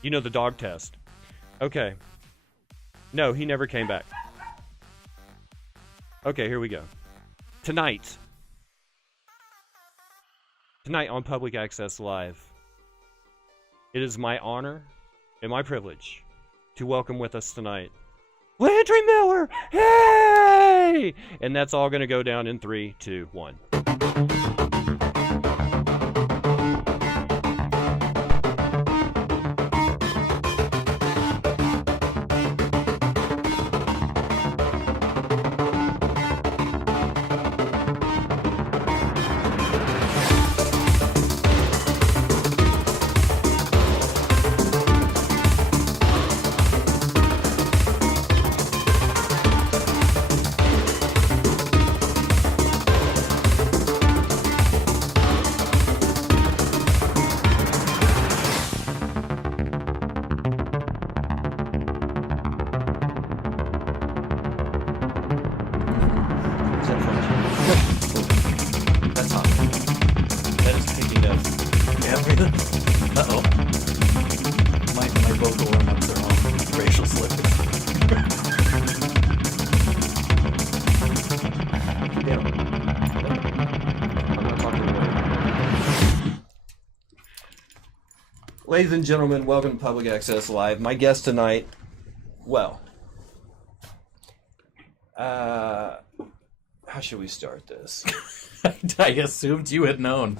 You know, the dog test. Okay. No, he never came back. Okay, here we go. Tonight on Public Access Live, it is my honor and my privilege to welcome with us tonight Landry Miller! Hey! And that's all going to go down in 3, 2, 1. Uh-oh. My vocal warm-ups are all racial slurs. Ladies and gentlemen, welcome to Public Access Live. My guest tonight, well, how should we start this? I assumed you had known.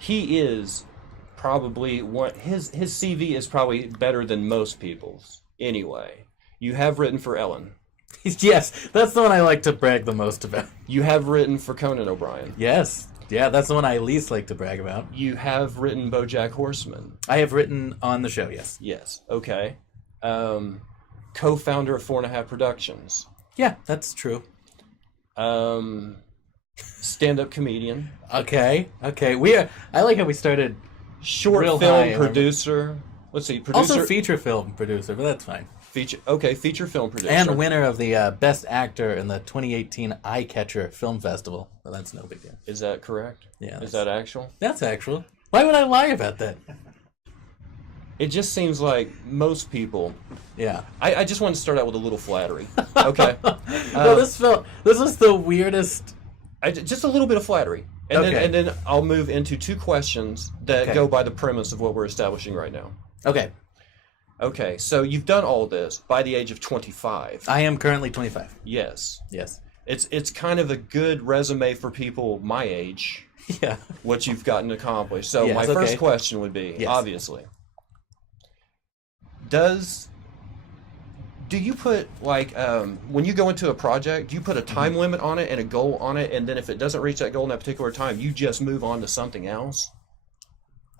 He is probably his CV is probably better than most people's. Anyway, you have written for Ellen. Yes, that's the one I like to brag the most about. You have written for Conan O'Brien. Yes. Yeah, that's the one I least like to brag about. You have written BoJack Horseman. I have written on the show, yes. Yes. Okay. Co-founder of 4.5 Productions. Yeah, that's true. Stand-up comedian. Okay. I like how we started Short real film high. producer. Let's see, producer. Also feature film producer, but that's fine. Feature film producer. And winner of the Best Actor in the 2018 Eye Catcher Film Festival. Well, that's no big deal. Is that correct? Yeah. Is that actual? That's actual. Why would I lie about that? It just seems like most people... Yeah. I just want to start out with a little flattery. Okay? Well, this was the weirdest... just a little bit of flattery. And then I'll move into 2 questions that go by the premise of what we're establishing right now. Okay. Okay, so you've done all this by the age of 25. I am currently 25. Yes. Yes. It's kind of a good resume for people my age. Yeah. What you've gotten accomplished. So yes, my first question would be, obviously, do you put, like, when you go into a project, do you put a time limit on it and a goal on it, and then if it doesn't reach that goal in that particular time, you just move on to something else?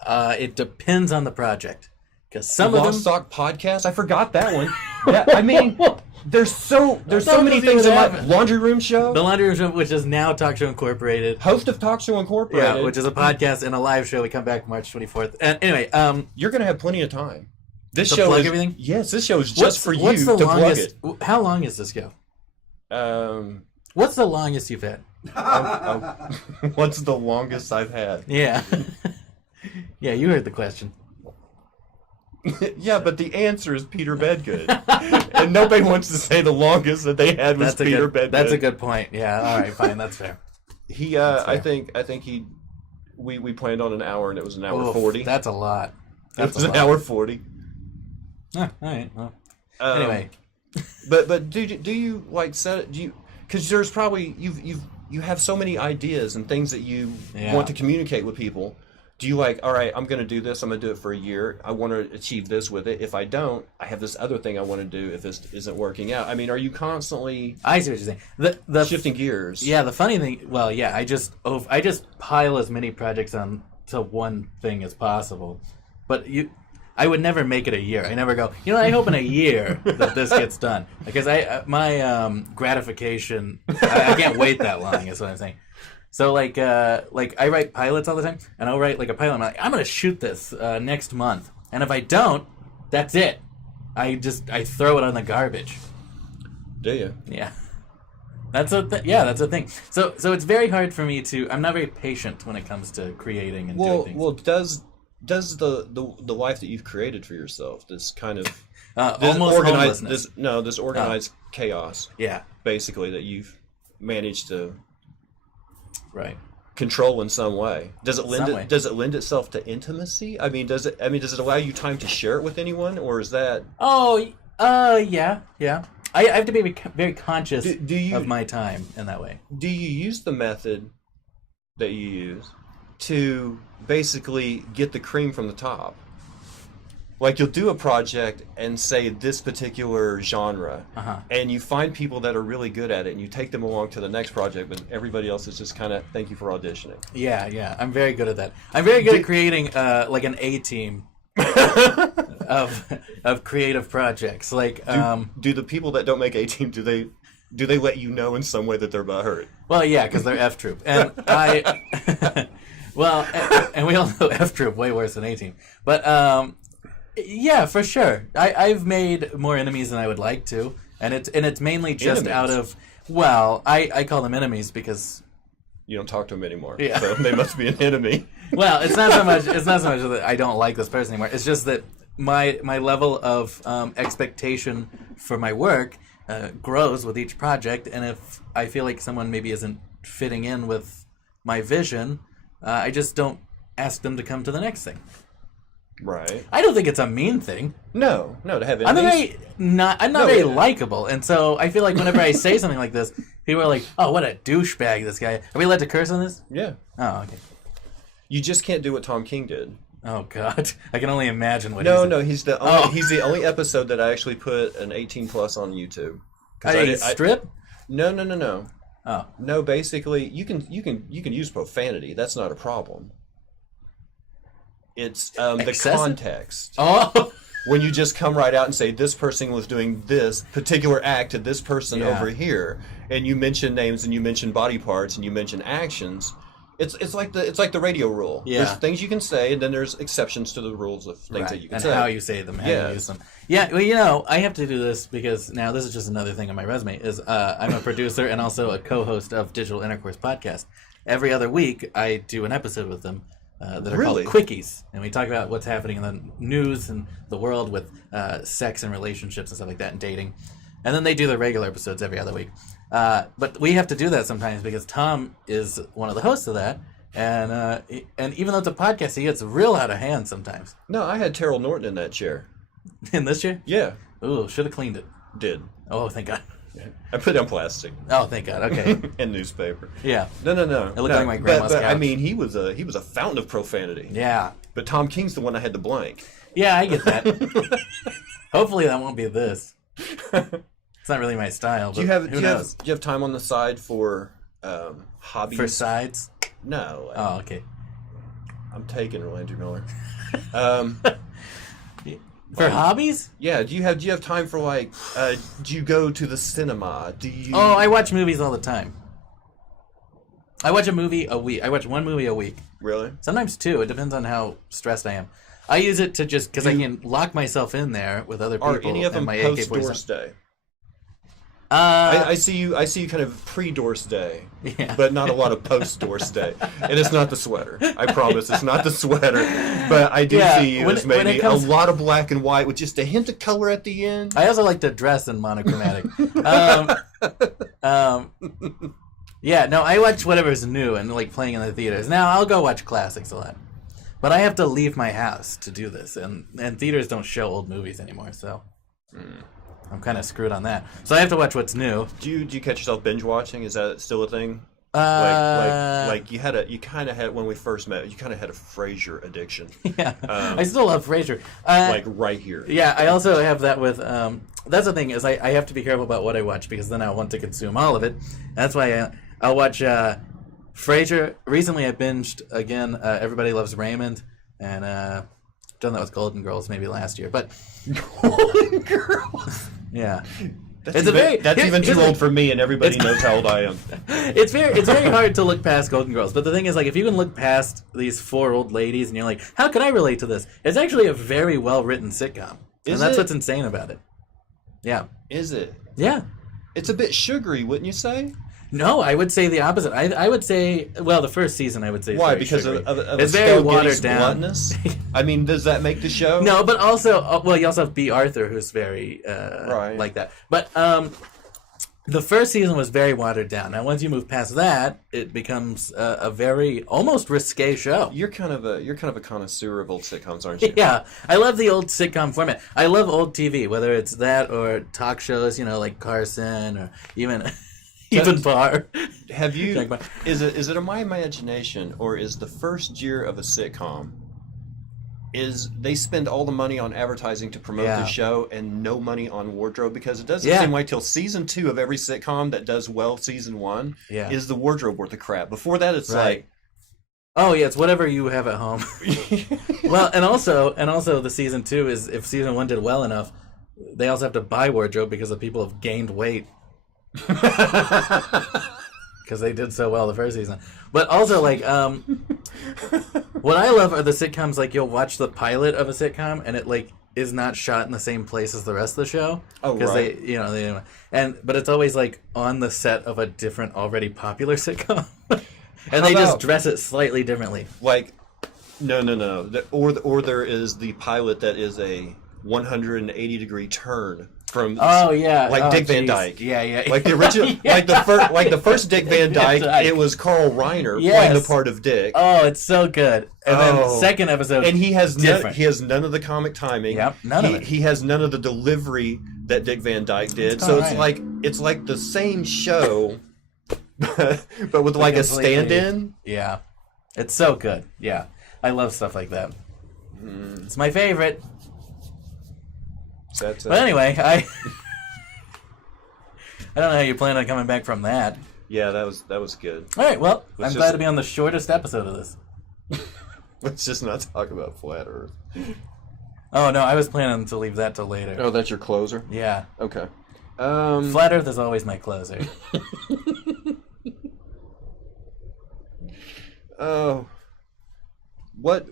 It depends on the project. Because some the of Lost them... Sock podcast, I forgot that one. I mean, there's so many things in my Laundry Room Show. The Laundry Room Show, which is now Talk Show Incorporated. Host of Talk Show Incorporated. Yeah, which is a podcast and a live show. We come back March 24th. And anyway, you're going to have plenty of time. This to show plug is, everything? Yes, this show is just for you to plug it. How long is this show? What's the longest you've had? What's the longest I've had? Yeah. Yeah, you heard the question. Yeah, but the answer is Peter Bedgood. And nobody wants to say the longest that they had was Peter Bedgood. That's a good point. Yeah, all right, fine, that's fair. That's fair. I think we planned on an hour and it was an hour 40. That's a lot. It was an hour 40. All right. Well, anyway, but do you like set it? Do you? Because there's probably you have so many ideas and things that you want to communicate with people. Do you like? All right, I'm going to do this. I'm going to do it for a year. I want to achieve this with it. If I don't, I have this other thing I want to do. If this isn't working out, I mean, are you constantly? I see what you're saying. The shifting gears. Yeah, the funny thing. Well, yeah, I just pile as many projects on to one thing as possible, but I would never make it a year. I never go, I hope in a year that this gets done. Because my gratification, I can't wait that long, is what I'm saying. So, like I write pilots all the time, and I'll write, like, a pilot, and I'm going to shoot this next month. And if I don't, that's it. I throw it on the garbage. Do you? Yeah. That's that's a thing. So it's very hard for me to. I'm not very patient when it comes to creating and doing things. Well, does the life that you've created for yourself, this kind of almost homelessness. this organized chaos, Yeah, basically, that you've managed to right. control in some way, does it lend itself to intimacy? I mean, does it allow you time to share it with anyone, or is that? Oh, yeah. I have to be very conscious of my time in that way. Do you use the method that you use to basically get the cream from the top? Like, you'll do a project and say this particular genre, and you find people that are really good at it, and you take them along to the next project, but everybody else is just kind of, thank you for auditioning. Yeah, I'm very good at that. I'm very good at creating like an A-team of creative projects. Like, do the people that don't make A-team, do they let you know in some way that they're butthurt? Well, yeah, because they're F Troop, and well, and we all know F Troop way worse than A-team, but yeah, for sure. I've made more enemies than I would like to, and it's mainly just enemies. Out of, well, I call them enemies because you don't talk to them anymore. Yeah. So they must be an enemy. Well, it's not so much that I don't like this person anymore. It's just that my level of expectation for my work grows with each project, and if I feel like someone maybe isn't fitting in with my vision, I just don't ask them to come to the next thing. Right. I don't think it's a mean thing. No, to have enemies. I'm not very likable, and so I feel like whenever I say something like this, people are like, "Oh, what a douchebag this guy." Are we allowed to curse on this? Yeah. Oh, okay. You just can't do what Tom King did. Oh God, I can only imagine what. He's the only episode that I actually put an 18+ on YouTube. Strip? No. Oh. No, basically, you can use profanity. That's not a problem. It's the context. Oh. When you just come right out and say this person was doing this particular act to this person over here, and you mention names and you mention body parts and you mention actions, it's like the radio rule. Yeah. There's things you can say, and then there's exceptions to the rules of things that you can say. And how you say them, how you use them. Yeah, well, I have to do this because now this is just another thing on my resume. Is I'm a producer and also a co-host of Digital Intercourse Podcast. Every other week, I do an episode with them. That are called Quickies, and we talk about what's happening in the news and the world with sex and relationships and stuff like that, and dating. And then they do their regular episodes every other week. But we have to do that sometimes because Tom is one of the hosts of that, and even though it's a podcast, he gets real out of hand sometimes. No, I had Terrell Norton in that chair. In this chair? Yeah. Ooh, should have cleaned it. Did. Oh, thank God. I put it on plastic. Oh, thank God. Okay. And newspaper. Yeah. No. It looked like my grandma's couch. I mean, he was a fountain of profanity. Yeah. But Tom King's the one I had to blank. Yeah, I get that. Hopefully that won't be this. It's not really my style. But do you who knows? Do you have time on the side for hobbies? For sides? No. Oh, okay. I'm taking Landry Miller. For hobbies? Yeah. Do you have time for like? Do you go to the cinema? Do you? Oh, I watch movies all the time. I watch a movie a week. I watch one movie a week. Really? Sometimes two. It depends on how stressed I am. I use it to just because I can lock myself in there with other people. Are any of them post Doors Day? I see you kind of pre-Doors Day, but not a lot of post-Doors Day. And it's not the sweater. I promise it's not the sweater. But I do see you as maybe a lot of black and white with just a hint of color at the end. I also like to dress in monochromatic. Yeah, no, I watch whatever's new and like playing in the theaters. Now, I'll go watch classics a lot. But I have to leave my house to do this. And theaters don't show old movies anymore, so... I'm kind of screwed on that. So I have to watch what's new. Do you catch yourself binge watching? Is that still a thing? Like you kind of had when we first met. You kind of had a Frasier addiction. Yeah, I still love Frasier. Like right here. Yeah, I also have that with. That's the thing is I have to be careful about what I watch because then I want to consume all of it. That's why I'll watch Frasier. Recently, I binged again. Everybody Loves Raymond, and done that with Golden Girls maybe last year, but Golden Girls. Yeah. That's even too old for me, and everybody knows how old I am. It's very hard to look past Golden Girls, but the thing is, like, if you can look past these four old ladies, and you're like, how can I relate to this? It's actually a very well written sitcom, and that's what's insane about it. Yeah. Is it? Yeah. It's a bit sugary, wouldn't you say? No, I would say the opposite. I would say, well, the first season I would say is Why? very Because sugary. of It's a very Skell watered Giddings down. bluntness? I mean, does that make the show? No, but also, well, you also have B. Arthur, who's very like that. But the first season was very watered down. Now, once you move past that, it becomes a very almost risque show. You're kind of a connoisseur of old sitcoms, aren't you? Yeah, I love the old sitcom format. I love old TV, whether it's that or talk shows, like Carson or even Barr. Have you? Is it in my imagination, or is the first year of a sitcom? Is they spend all the money on advertising to promote the show and no money on wardrobe, because it doesn't seem like till season 2 of every sitcom that does well season 1 is the wardrobe worth of crap. Before that, it's like, oh yeah, it's whatever you have at home. Well, and also the season 2 is, if season 1 did well enough, they also have to buy wardrobe because the people have gained weight. Because they did so well the first season. But also, like, what I love are the sitcoms, like, you'll watch the pilot of a sitcom, and it, like, is not shot in the same place as the rest of the show. Oh, right. Because but it's always, like, on the set of a different, already popular sitcom. And they just dress it slightly differently. Like, no. Or there is the pilot that is a 180-degree turn from Dick Van Dyke. Yeah. Like the original like the first Dick Van Dyke, it was Carl Reiner playing the part of Dick. Oh, it's so good. And then second episode, and he has none of the comic timing. Yep, none of it. He has none of the delivery that Dick Van Dyke did. So it's like the same show but with like a stand-in. Yeah. It's so good. Yeah. I love stuff like that. It's my favorite. But anyway, I don't know how you plan on coming back from that. Yeah, that was good. All right, well, I'm glad to be on the shortest episode of this. Let's just not talk about Flat Earth. Oh, no, I was planning to leave that till later. Oh, that's your closer? Yeah. Okay. Flat Earth is always my closer. Oh. What...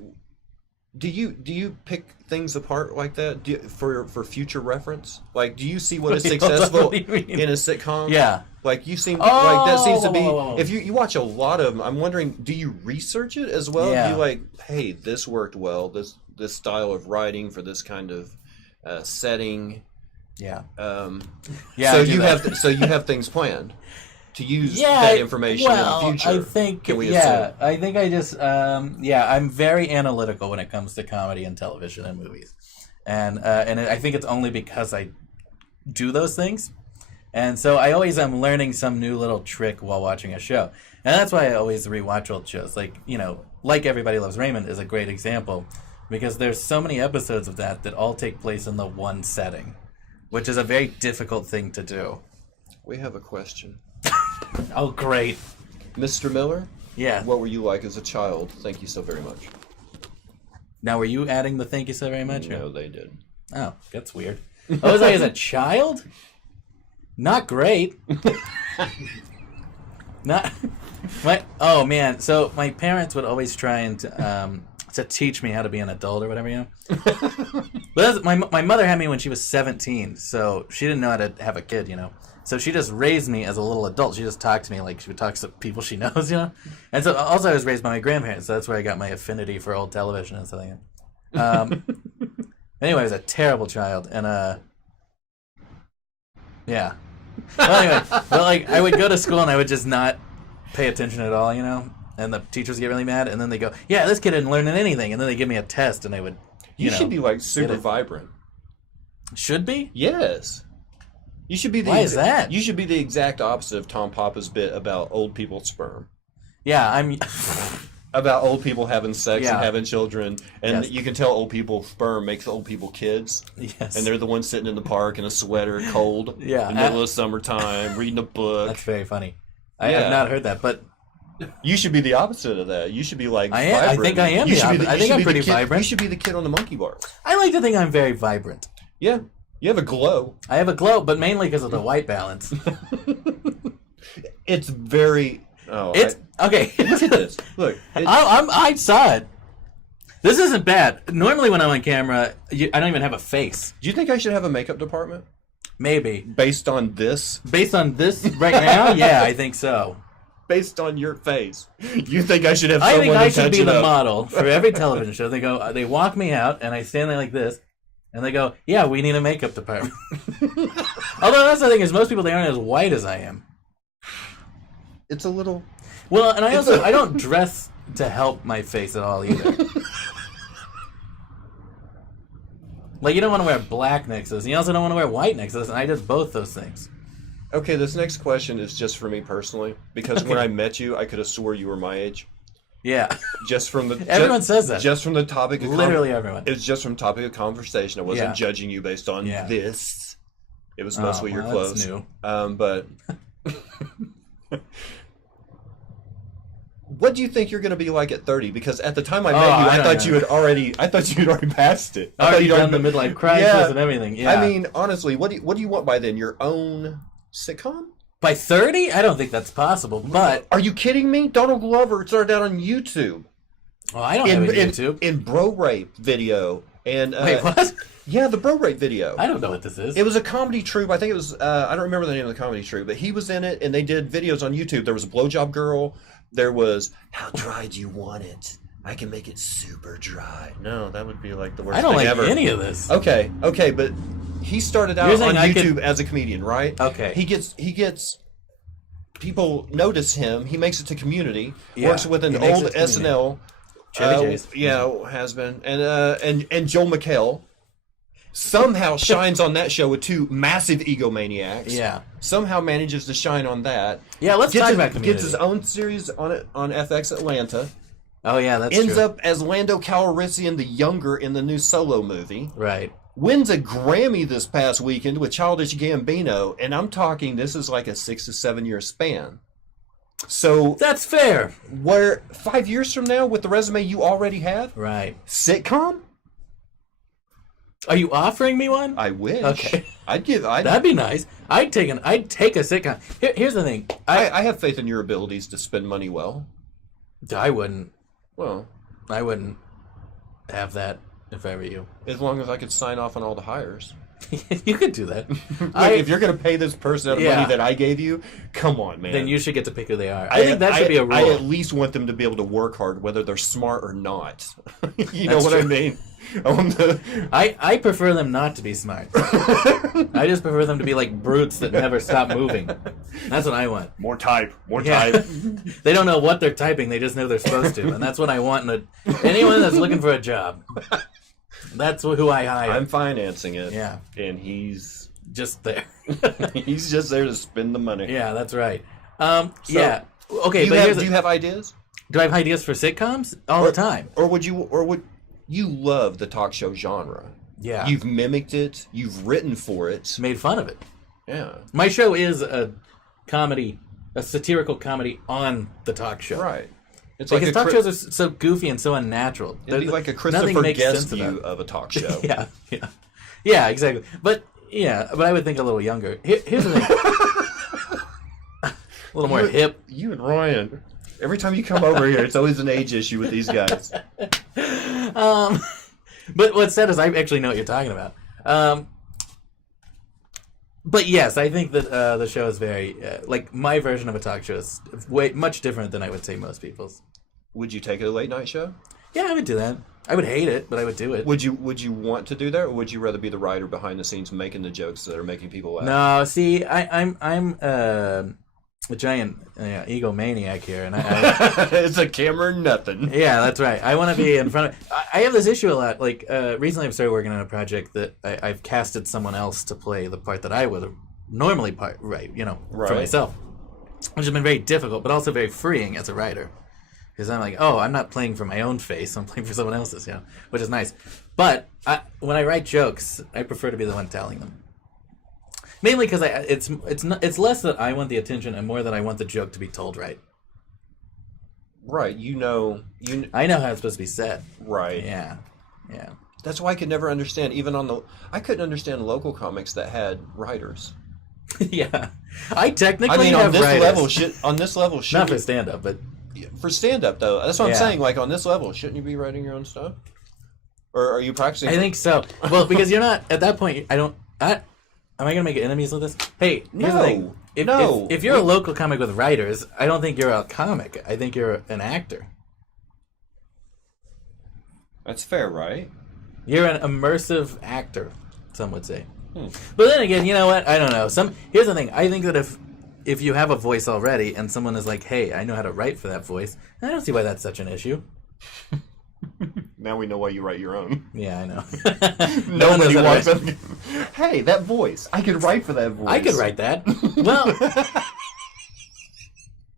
Do you pick things apart like that for future reference? Like, do you see what is successful in a sitcom? Yeah. Like, you seem like that seems to be... If you watch a lot of them, I'm wondering, do you research it as well? Yeah. Do you like, hey, this worked well, this style of writing for this kind of setting? Yeah. So you have things planned to use that information in the future. I think, I think I just, I'm very analytical when it comes to comedy and television and movies. And I think it's only because I do those things. And so I always am learning some new little trick while watching a show. And that's why I always rewatch old shows. Like, like Everybody Loves Raymond is a great example, because there's so many episodes of that all take place in the one setting, which is a very difficult thing to do. We have a question. Oh, great. Mr. Miller? Yeah. What were you like as a child? Thank you so very much. Now, were you adding the thank you so very much? No, they did. Oh, that's weird. I was like, as a child? Not great. Oh, man. So my parents would always try and to teach me how to be an adult or whatever, But my mother had me when she was 17, so she didn't know how to have a kid, So she just raised me as a little adult. She just talked to me like she would talk to people she knows, And so also I was raised by my grandparents, so that's where I got my affinity for old television and stuff like that. Anyway, I was a terrible child, and yeah. Well, anyway, but I would go to school and I would just not pay attention at all, And the teachers get really mad, and then they go, "Yeah, this kid didn't learn anything," and then they give me a test, and I would, You should be super vibrant. Should be? Yes. You should be Why is that? You should be the exact opposite of Tom Papa's bit about old people's sperm. Yeah, I'm... About old people having sex and having children, and you can tell old people's sperm makes old people kids. Yes. And they're the ones sitting in the park in a sweater, cold, in the middle of summertime, reading a book. That's very funny. I have not heard that, but... You should be the opposite of that. You should be like vibrant. I think I am. I think I'm pretty vibrant. You should be the kid on the monkey bars. I like to think I'm very vibrant. Yeah. You have a glow. I have a glow, but mainly because of the white balance. It's very... okay. Look at this. Look. I saw it. This isn't bad. Normally when I'm on camera, I don't even have a face. Do you think I should have a makeup department? Maybe. Based on this? Based on this right now, yeah, I think so. Based on your face, you think I should have I someone think I to should touch be it the up. model for every television show. They walk me out, and I stand there like this, and they go, "Yeah, we need a makeup department." Although that's the thing is, most people they aren't as white as I am. It's a little. Well, and I don't dress to help my face at all either. Like you don't want to wear black next to this, and you also don't want to wear white next to this, and I did both those things. Okay, this next question is just for me personally, because when I met you, I could have swore you were my age. Yeah. Just from the everyone says that. Just from the topic of literally everyone. It's just from topic of conversation. I wasn't judging you based on this. It was mostly your clothes. That's new. But what do you think you're going to be like at 30? Because at the time I met you, I thought you had already passed it. I already done the midlife crisis and everything. Yeah. I mean, honestly, what do you want by then? Your own sitcom? By 30? I don't think that's possible, but... Are you kidding me? Donald Glover started out on YouTube. Oh, I don't have a YouTube. In Bro Rape video. And, wait, what? Yeah, the Bro Rape video. I don't know what this is. It was a comedy troupe. I think it was... I don't remember the name of the comedy troupe, but he was in it, and they did videos on YouTube. There was a blowjob girl. There was, how dry do you want it? I can make it super dry. No, that would be like the worst thing ever. I don't like any of this. Okay, but... He started out on YouTube as a comedian, right? Okay. He gets people notice him. He makes it to Community. Works with an old SNL. Chevy Chase. Has been. And Joel McHale somehow shines on that show with two massive egomaniacs. Yeah. Somehow manages to shine on that. Yeah, let's talk about Community. Gets his own series on FX Atlanta. Oh yeah, that's Ends true. up as Lando Calrissian the Younger in the new Solo movie. Right. Wins a Grammy this past weekend with Childish Gambino, and I'm talking this is like a 6 to 7 year span. So that's fair. Where 5 years from now, with the resume you already have, right? Sitcom? Are you offering me one? I wish. Okay, that'd be nice. I'd take a sitcom. Here's the thing. I have faith in your abilities to spend money well. I wouldn't. Well, I wouldn't have that. If I were you. As long as I could sign off on all the hires. You could do that. If you're going to pay this person out of money that I gave you, come on, man. Then you should get to pick who they are. I think that should be a rule. I at least want them to be able to work hard, whether they're smart or not. You know what I mean? I prefer them not to be smart. I just prefer them to be like brutes that never stop moving. That's what I want. More type. They don't know what they're typing. They just know they're supposed to. And that's what I want in anyone that's looking for a job. That's who I hire. I'm financing it. Yeah. And he's just there. He's just there to spend the money. Yeah, that's right. Yeah. Okay, do you have ideas? Do I have ideas for sitcoms? All the time. Or would you love the talk show genre? Yeah. You've mimicked it. You've written for it. Made fun of it. Yeah. My show is a comedy, a satirical comedy on the talk show. Right. It's because talk shows are so goofy and so unnatural. It'd be like a Christopher Guest view of a talk show. Yeah, exactly. But I would think a little younger. Here's the thing. A little more hip. You and Ryan. Every time you come over here, it's always an age issue with these guys. But what's sad is I actually know what you're talking about. But yes, I think that the show is very like my version of a talk show is much different than I would say most people's. Would you take it a late night show? Yeah, I would do that. I would hate it, but I would do it. Would you want to do that, or would you rather be the writer behind the scenes making the jokes that are making people laugh? No, see, I'm a giant egomaniac here, and it's a camera, nothing. Yeah, that's right. I want to be in front of. I have this issue a lot. Like recently, I've started working on a project that I've casted someone else to play the part that I would have normally for myself, which has been very difficult, but also very freeing as a writer. Because I'm like, I'm not playing for my own face; I'm playing for someone else's, which is nice. But when I write jokes, I prefer to be the one telling them. Mainly because it's less that I want the attention and more that I want the joke to be told right. Right, I know how it's supposed to be said. Right. Yeah. That's why I could never understand. I couldn't understand local comics that had writers. Yeah, I technically have writers. On this level, not for stand up, but for stand up though. That's what I'm saying. Like on this level, shouldn't you be writing your own stuff? Or are you practicing? I think so. Well, because you're not at that point. Am I gonna make enemies with this? Hey, here's the thing. No. If you're a local comic with writers, I don't think you're a comic. I think you're an actor. That's fair, right? You're an immersive actor, some would say. But then again, you know what? I don't know. Here's the thing. I think that if you have a voice already and someone is like, hey, I know how to write for that voice, I don't see why that's such an issue. Now we know why you write your own. Yeah, I know. Nobody wants it. Hey, that voice. I could write for that voice. I could write that. Well,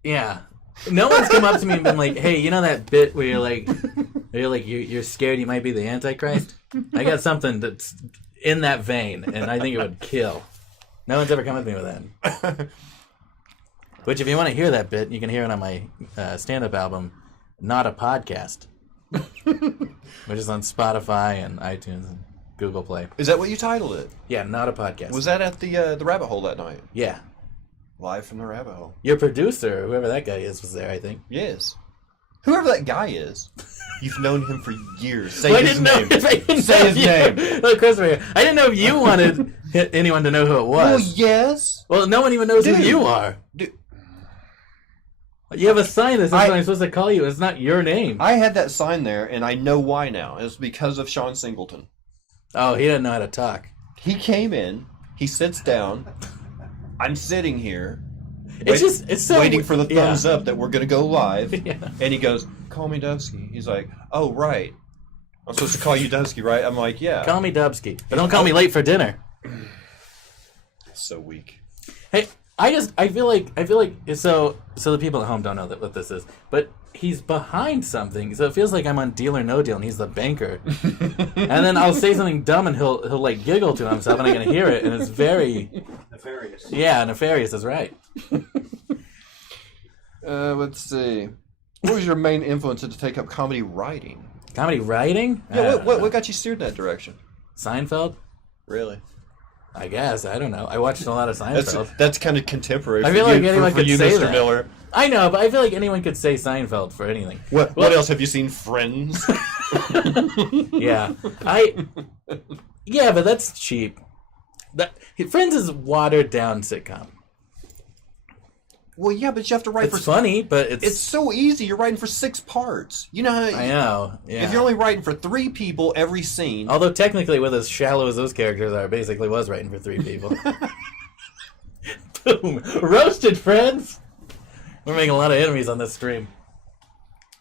yeah. No one's come up to me and been like, hey, you know that bit where you're scared you might be the Antichrist? I got something that's in that vein, and I think it would kill. No one's ever come up to me with that. Which, if you want to hear that bit, you can hear it on my stand-up album, Not a Podcast, which is on Spotify and iTunes and Google Play. Is that what you titled it? Yeah, Not a Podcast. Was that at the rabbit hole that night? Yeah. Live from the rabbit hole. Your producer, whoever that guy is, was there, I think. Yes. Whoever that guy is. You've known him for years. Say well, his name. Say his name. Look, Christopher, I didn't know if you wanted anyone to know who it was. Well, yes. Well, no one even knows who you are. Dude. You have a sign that says what I'm supposed to call you. It's not your name. I had that sign there, and I know why now. It's because of Sean Singleton. Oh, he didn't know how to talk. He came in. He sits down. I'm sitting here. It's so waiting for the thumbs up that we're going to go live. Yeah. And he goes, call me Dubsky. He's like, oh, right. I'm supposed to call you Dubsky, right? I'm like, yeah. Call me Dubsky. But don't call me late for dinner. So weak. Hey, I feel like so the people at home don't know what this is, but he's behind something, so it feels like I'm on Deal or No Deal and he's the banker. And then I'll say something dumb and he'll like giggle to himself and I can hear it, and it's very nefarious. Yeah, nefarious is right. Let's see. What was your main influence to take up comedy writing? Comedy writing? Yeah, what got you steered in that direction? Seinfeld? Really? I guess. I don't know. I watched a lot of Seinfeld. That's kind of contemporary I feel like anyone could say Mr. that. Miller. I know, but I feel like anyone could say Seinfeld for anything. What else? Have you seen Friends? Yeah. Yeah, but that's cheap. Friends is watered down sitcom. Well, yeah, but you have to write It's funny, but it's so easy. You're writing for 6 parts. You know how I know. Yeah. If you're only writing for 3 people every scene. Although technically, with as shallow as those characters are, basically was writing for 3 people. Boom! Roasted, friends. We're making a lot of enemies on this stream.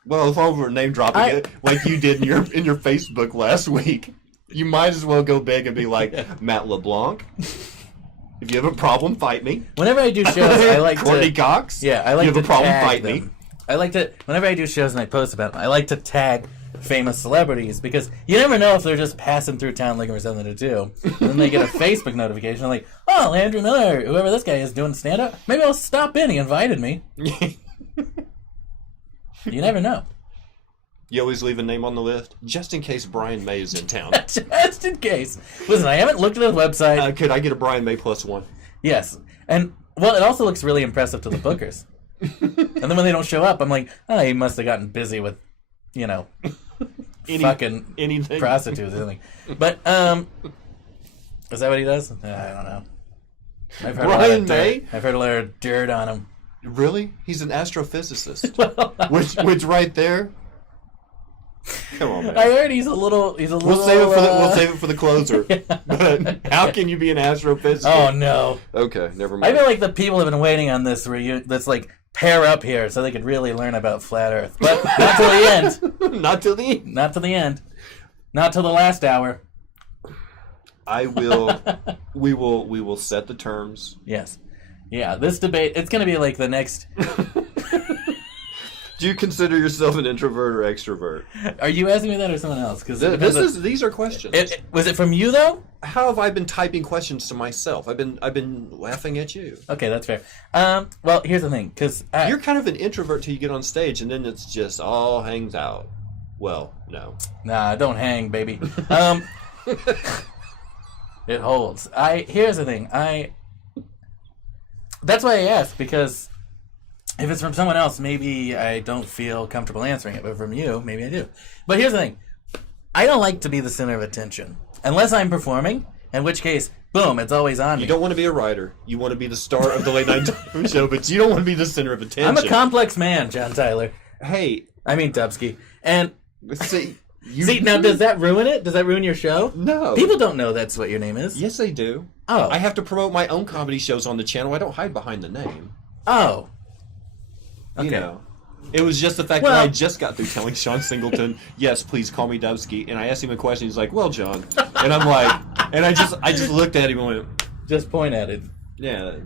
Well, if I were name dropping it like you did in your Facebook last week, you might as well go big and be like Matt LeBlanc. If you have a problem, fight me. Whenever I do shows, I like Courtney Cox. Yeah, I like you have to a problem, tag fight them. me. I like to. Whenever I do shows and I post about them, I like to tag famous celebrities because you never know if they're just passing through town looking for something to do, and then they get a Facebook notification like, "Oh, Landry Miller, whoever this guy is, doing stand-up. Maybe I'll stop in. He invited me." You never know. You always leave a name on the list, just in case Brian May is in town. Just in case. Listen, I haven't looked at his website. Could I get a Brian May +1? Yes. And, well, it also looks really impressive to the bookers. And then when they don't show up, I'm like, oh, he must have gotten busy with, fucking anything. Prostitutes or something. But, is that what he does? I don't know. Brian May? I've heard a lot of dirt on him. Really? He's an astrophysicist. which right there. Come on, man. I heard he's a little. We'll save it for the closer. Yeah. But how can you be an astrophysicist? Oh no. Okay, never mind. I feel like the people have been waiting on this that's like pair up here so they could really learn about flat Earth, but not till the end. Not till the end. Not till the end. Not till the last hour. I will. We will set the terms. Yes. Yeah. This debate. It's going to be like the next. Do you consider yourself an introvert or extrovert? Are you asking me that or someone else? Because these are questions. Was it from you though? How have I been typing questions to myself? I've been laughing at you. Okay, that's fair. Well, here's the thing, because you're kind of an introvert till you get on stage, and then it's just all hangs out. Well, no. Nah, don't hang, baby. It holds. Here's the thing. That's why I asked, because if it's from someone else, maybe I don't feel comfortable answering it. But from you, maybe I do. But here's the thing. I don't like to be the center of attention. Unless I'm performing, in which case, boom, it's always on me. You don't want to be a writer. You want to be the star of the late night show, but you don't want to be the center of attention. I'm a complex man, John Tyler. Hey, I mean Dubsky. And see, now does that ruin it? Does that ruin your show? No. People don't know that's what your name is. Yes, they do. Oh. I have to promote my own comedy shows on the channel. I don't hide behind the name. Oh. Okay. You know. It was just the fact that I just got through telling Sean Singleton, yes, please call me Dubsky, and I asked him a question. He's like, well, John, and I'm like, and I just looked at him and went, just point at it. yeah.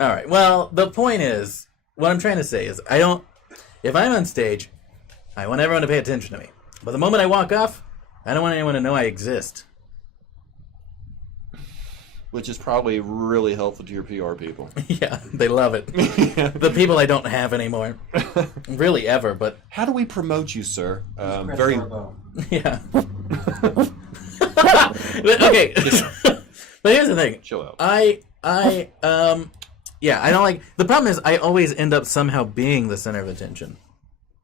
All right. Well, the point is, what I'm trying to say is, if I'm on stage, I want everyone to pay attention to me. But the moment I walk off, I don't want anyone to know I exist. Which is probably really helpful to your PR people. Yeah, they love it. The people I don't have anymore. Really, ever, but... How do we promote you, sir? Very... Yeah. Okay. But here's the thing. Chill out. Yeah, I don't like... The problem is I always end up somehow being the center of attention.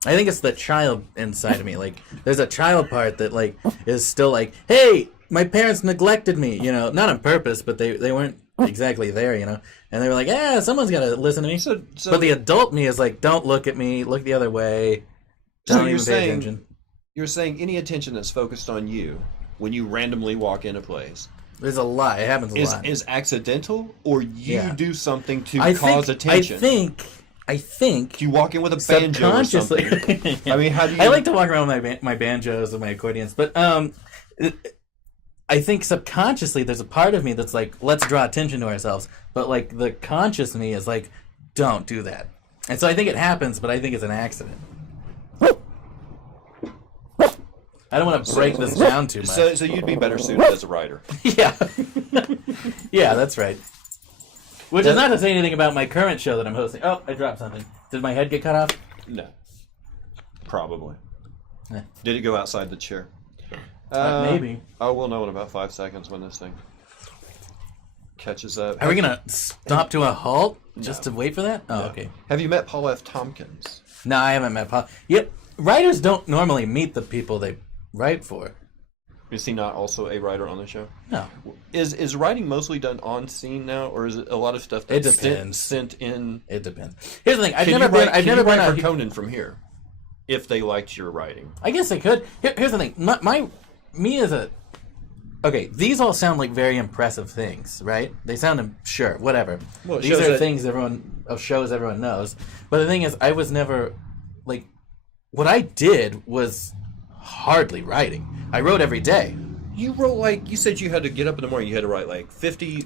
I think it's the child inside of me. Like, there's a child part that, like, is still like, hey... My parents neglected me, you know, not on purpose, but they weren't exactly there, you know. And they were like, yeah, someone's got to listen to me. So but the adult me is like, don't look at me, look the other way, don't even pay attention. You're saying any attention that's focused on you when you randomly walk in a place There's a lot. It happens a lot. Is accidental, or you do something to cause attention? I think you walk in with a banjo or something. I mean, how do you... I like to walk around with my banjos and my accordions, but I think subconsciously there's a part of me that's like, let's draw attention to ourselves. But like the conscious me is like, don't do that. And so I think it happens, but I think it's an accident. I don't want to break this down too much. So you'd be better suited as a writer. Yeah. Yeah, that's right. Which is not to say anything about my current show that I'm hosting. Oh, I dropped something. Did my head get cut off? No. Probably. Did it go outside the chair? Maybe. Oh, we'll know in about 5 seconds when this thing catches up. Are we going to stop to a halt just to wait for that? Oh, no. Okay. Have you met Paul F. Tompkins? No, I haven't met Paul. Yep. Writers don't normally meet the people they write for. Is he not also a writer on the show? No. Is writing mostly done on scene now, or is it a lot of stuff that's sent in? It depends. Here's the thing. I've never been for Conan from here. If they liked your writing, I guess they could. Here's the thing. Me as a... Okay, these all sound like very impressive things, right? They sound... Sure, whatever. Well, these are things shows everyone knows. But the thing is, I was never... Like, what I did was hardly writing. I wrote every day. You wrote, like... You said you had to get up in the morning, you had to write, like, 50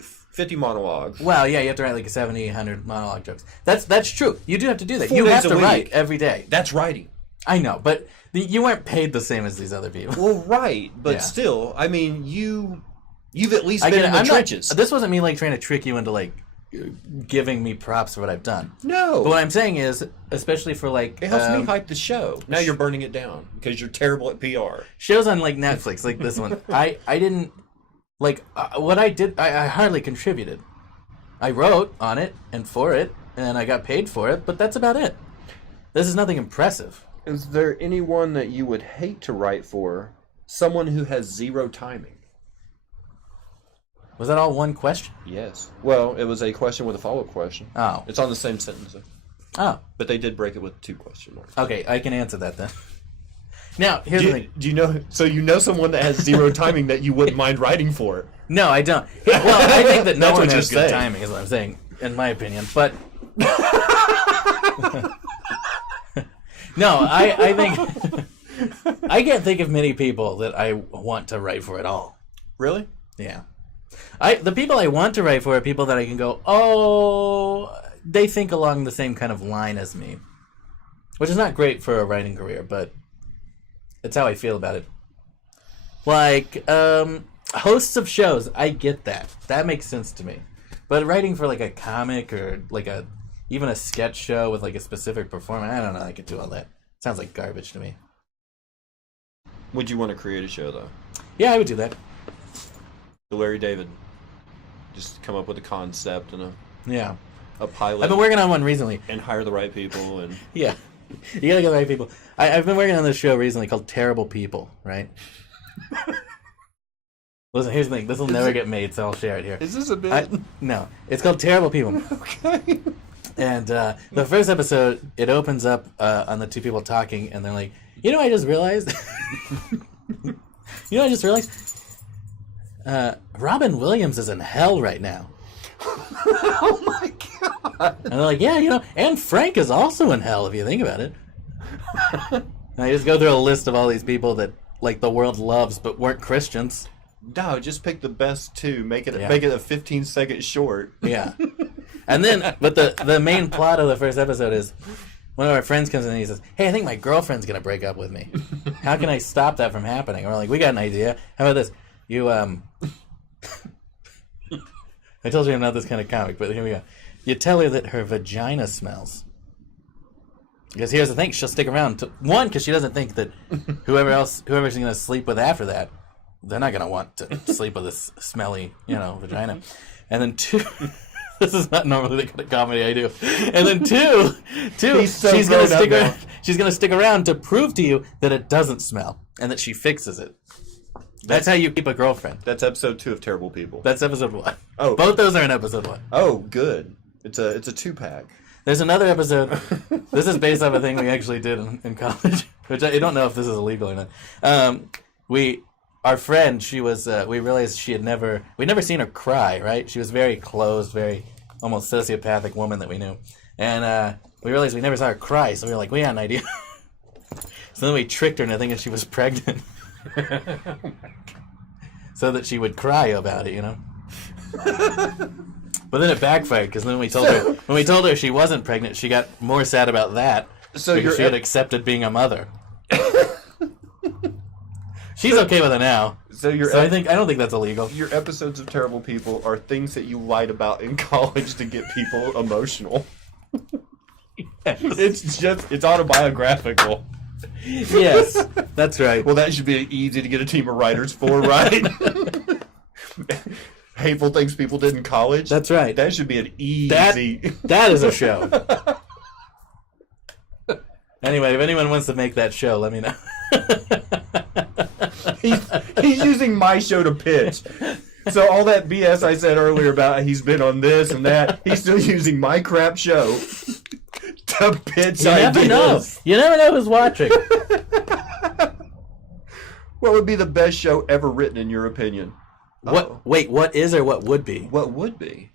monologues. Well, yeah, you have to write, like, 70, 100 monologue jokes. That's true. You do have to do that. You have to write every day. That's writing. I know, but... You weren't paid the same as these other people. Well, right, but still, I mean, you've at least been in the trenches. This wasn't me like trying to trick you into like giving me props for what I've done. No. But what I'm saying is, especially for like... It helps me hype the show. Now you're burning it down because you're terrible at PR. Shows on like Netflix, like this one. I didn't... Like, what I did, I hardly contributed. I wrote on it and for it, and I got paid for it, but that's about it. This is nothing impressive. Is there anyone that you would hate to write for? Someone who has zero timing. Was that all one question? Yes. Well, it was a question with a follow-up question. Oh. It's on the same sentence. Oh. But they did break it with 2 question marks. Okay, I can answer that then. Now, here's the thing. Do you know... So you know someone that has zero timing that you wouldn't mind writing for? No, I don't. Well, I think that no one has good timing, is what I'm saying, in my opinion. But... No, I think... I can't think of many people that I want to write for at all. Really? Yeah. The people I want to write for are people that I can go, oh, they think along the same kind of line as me. Which is not great for a writing career, but it's how I feel about it. Like, hosts of shows, I get that. That makes sense to me. But writing for like a comic or like even a sketch show with like a specific performer, I don't know, I could do all that. Sounds like garbage to me. Would you want to create a show though? Yeah, I would do that. The Larry David. Just come up with a concept and a pilot. I've been working on one recently. And hire the right people and yeah. You gotta get the right people. I've been working on this show recently called Terrible People, right? Listen, here's the thing. This will never get made, so I'll share it here. Is this a bit? No. It's called Terrible People. Okay. And the first episode, it opens up on the two people talking, and they're like, I just realized... Robin Williams is in hell right now. Oh my god. And they're like, yeah, and Frank is also in hell, if you think about it. And I just go through a list of all these people that, like, the world loves, but weren't Christians. No, just pick the best two. Make it a 15-second short. Yeah. And then, but the main plot of the first episode is one of our friends comes in and he says, hey, I think my girlfriend's going to break up with me. How can I stop that from happening? And we're like, we got an idea. How about this? I told you I'm not this kind of comic, but here we go. You tell her that her vagina smells. Because here's the thing, she'll stick around. One, because she doesn't think that whoever's going to sleep with after that, they're not going to want to sleep with this smelly, vagina. And then two, this is not normally the kind of comedy I do. And then two, she's going to stick around to prove to you that it doesn't smell and that she fixes it. That's how you keep a girlfriend. That's episode 2 of Terrible People. That's episode 1. Oh, both those are in episode 1. Oh, good. It's a 2-pack. There's another episode. This is based off a thing we actually did in college, which I don't know if this is illegal or not. Our friend, she was. We realized we'd never seen her cry. Right? She was very closed, very almost sociopathic woman that we knew, and we realized we never saw her cry. So we were like, we had an idea. So then we tricked her into thinking she was pregnant. So that she would cry about it, But then it backfired because then when we told her she wasn't pregnant, she got more sad about that. So because she had accepted being a mother. She's okay with it now. So I don't think that's illegal. Your episodes of Terrible People are things that you lied about in college to get people emotional. Yes. It's autobiographical. Yes, that's right. Well, that should be easy to get a team of writers for, right? Hateful things people did in college. That's right. That should be an easy. That is a show. Anyway, if anyone wants to make that show, let me know. He's using my show to pitch. So all that BS I said earlier about he's been on this and that, he's still using my crap show to pitch ideas. You never know who's watching. What would be the best show ever written in your opinion? What? Wait, what is or what would be? What would be?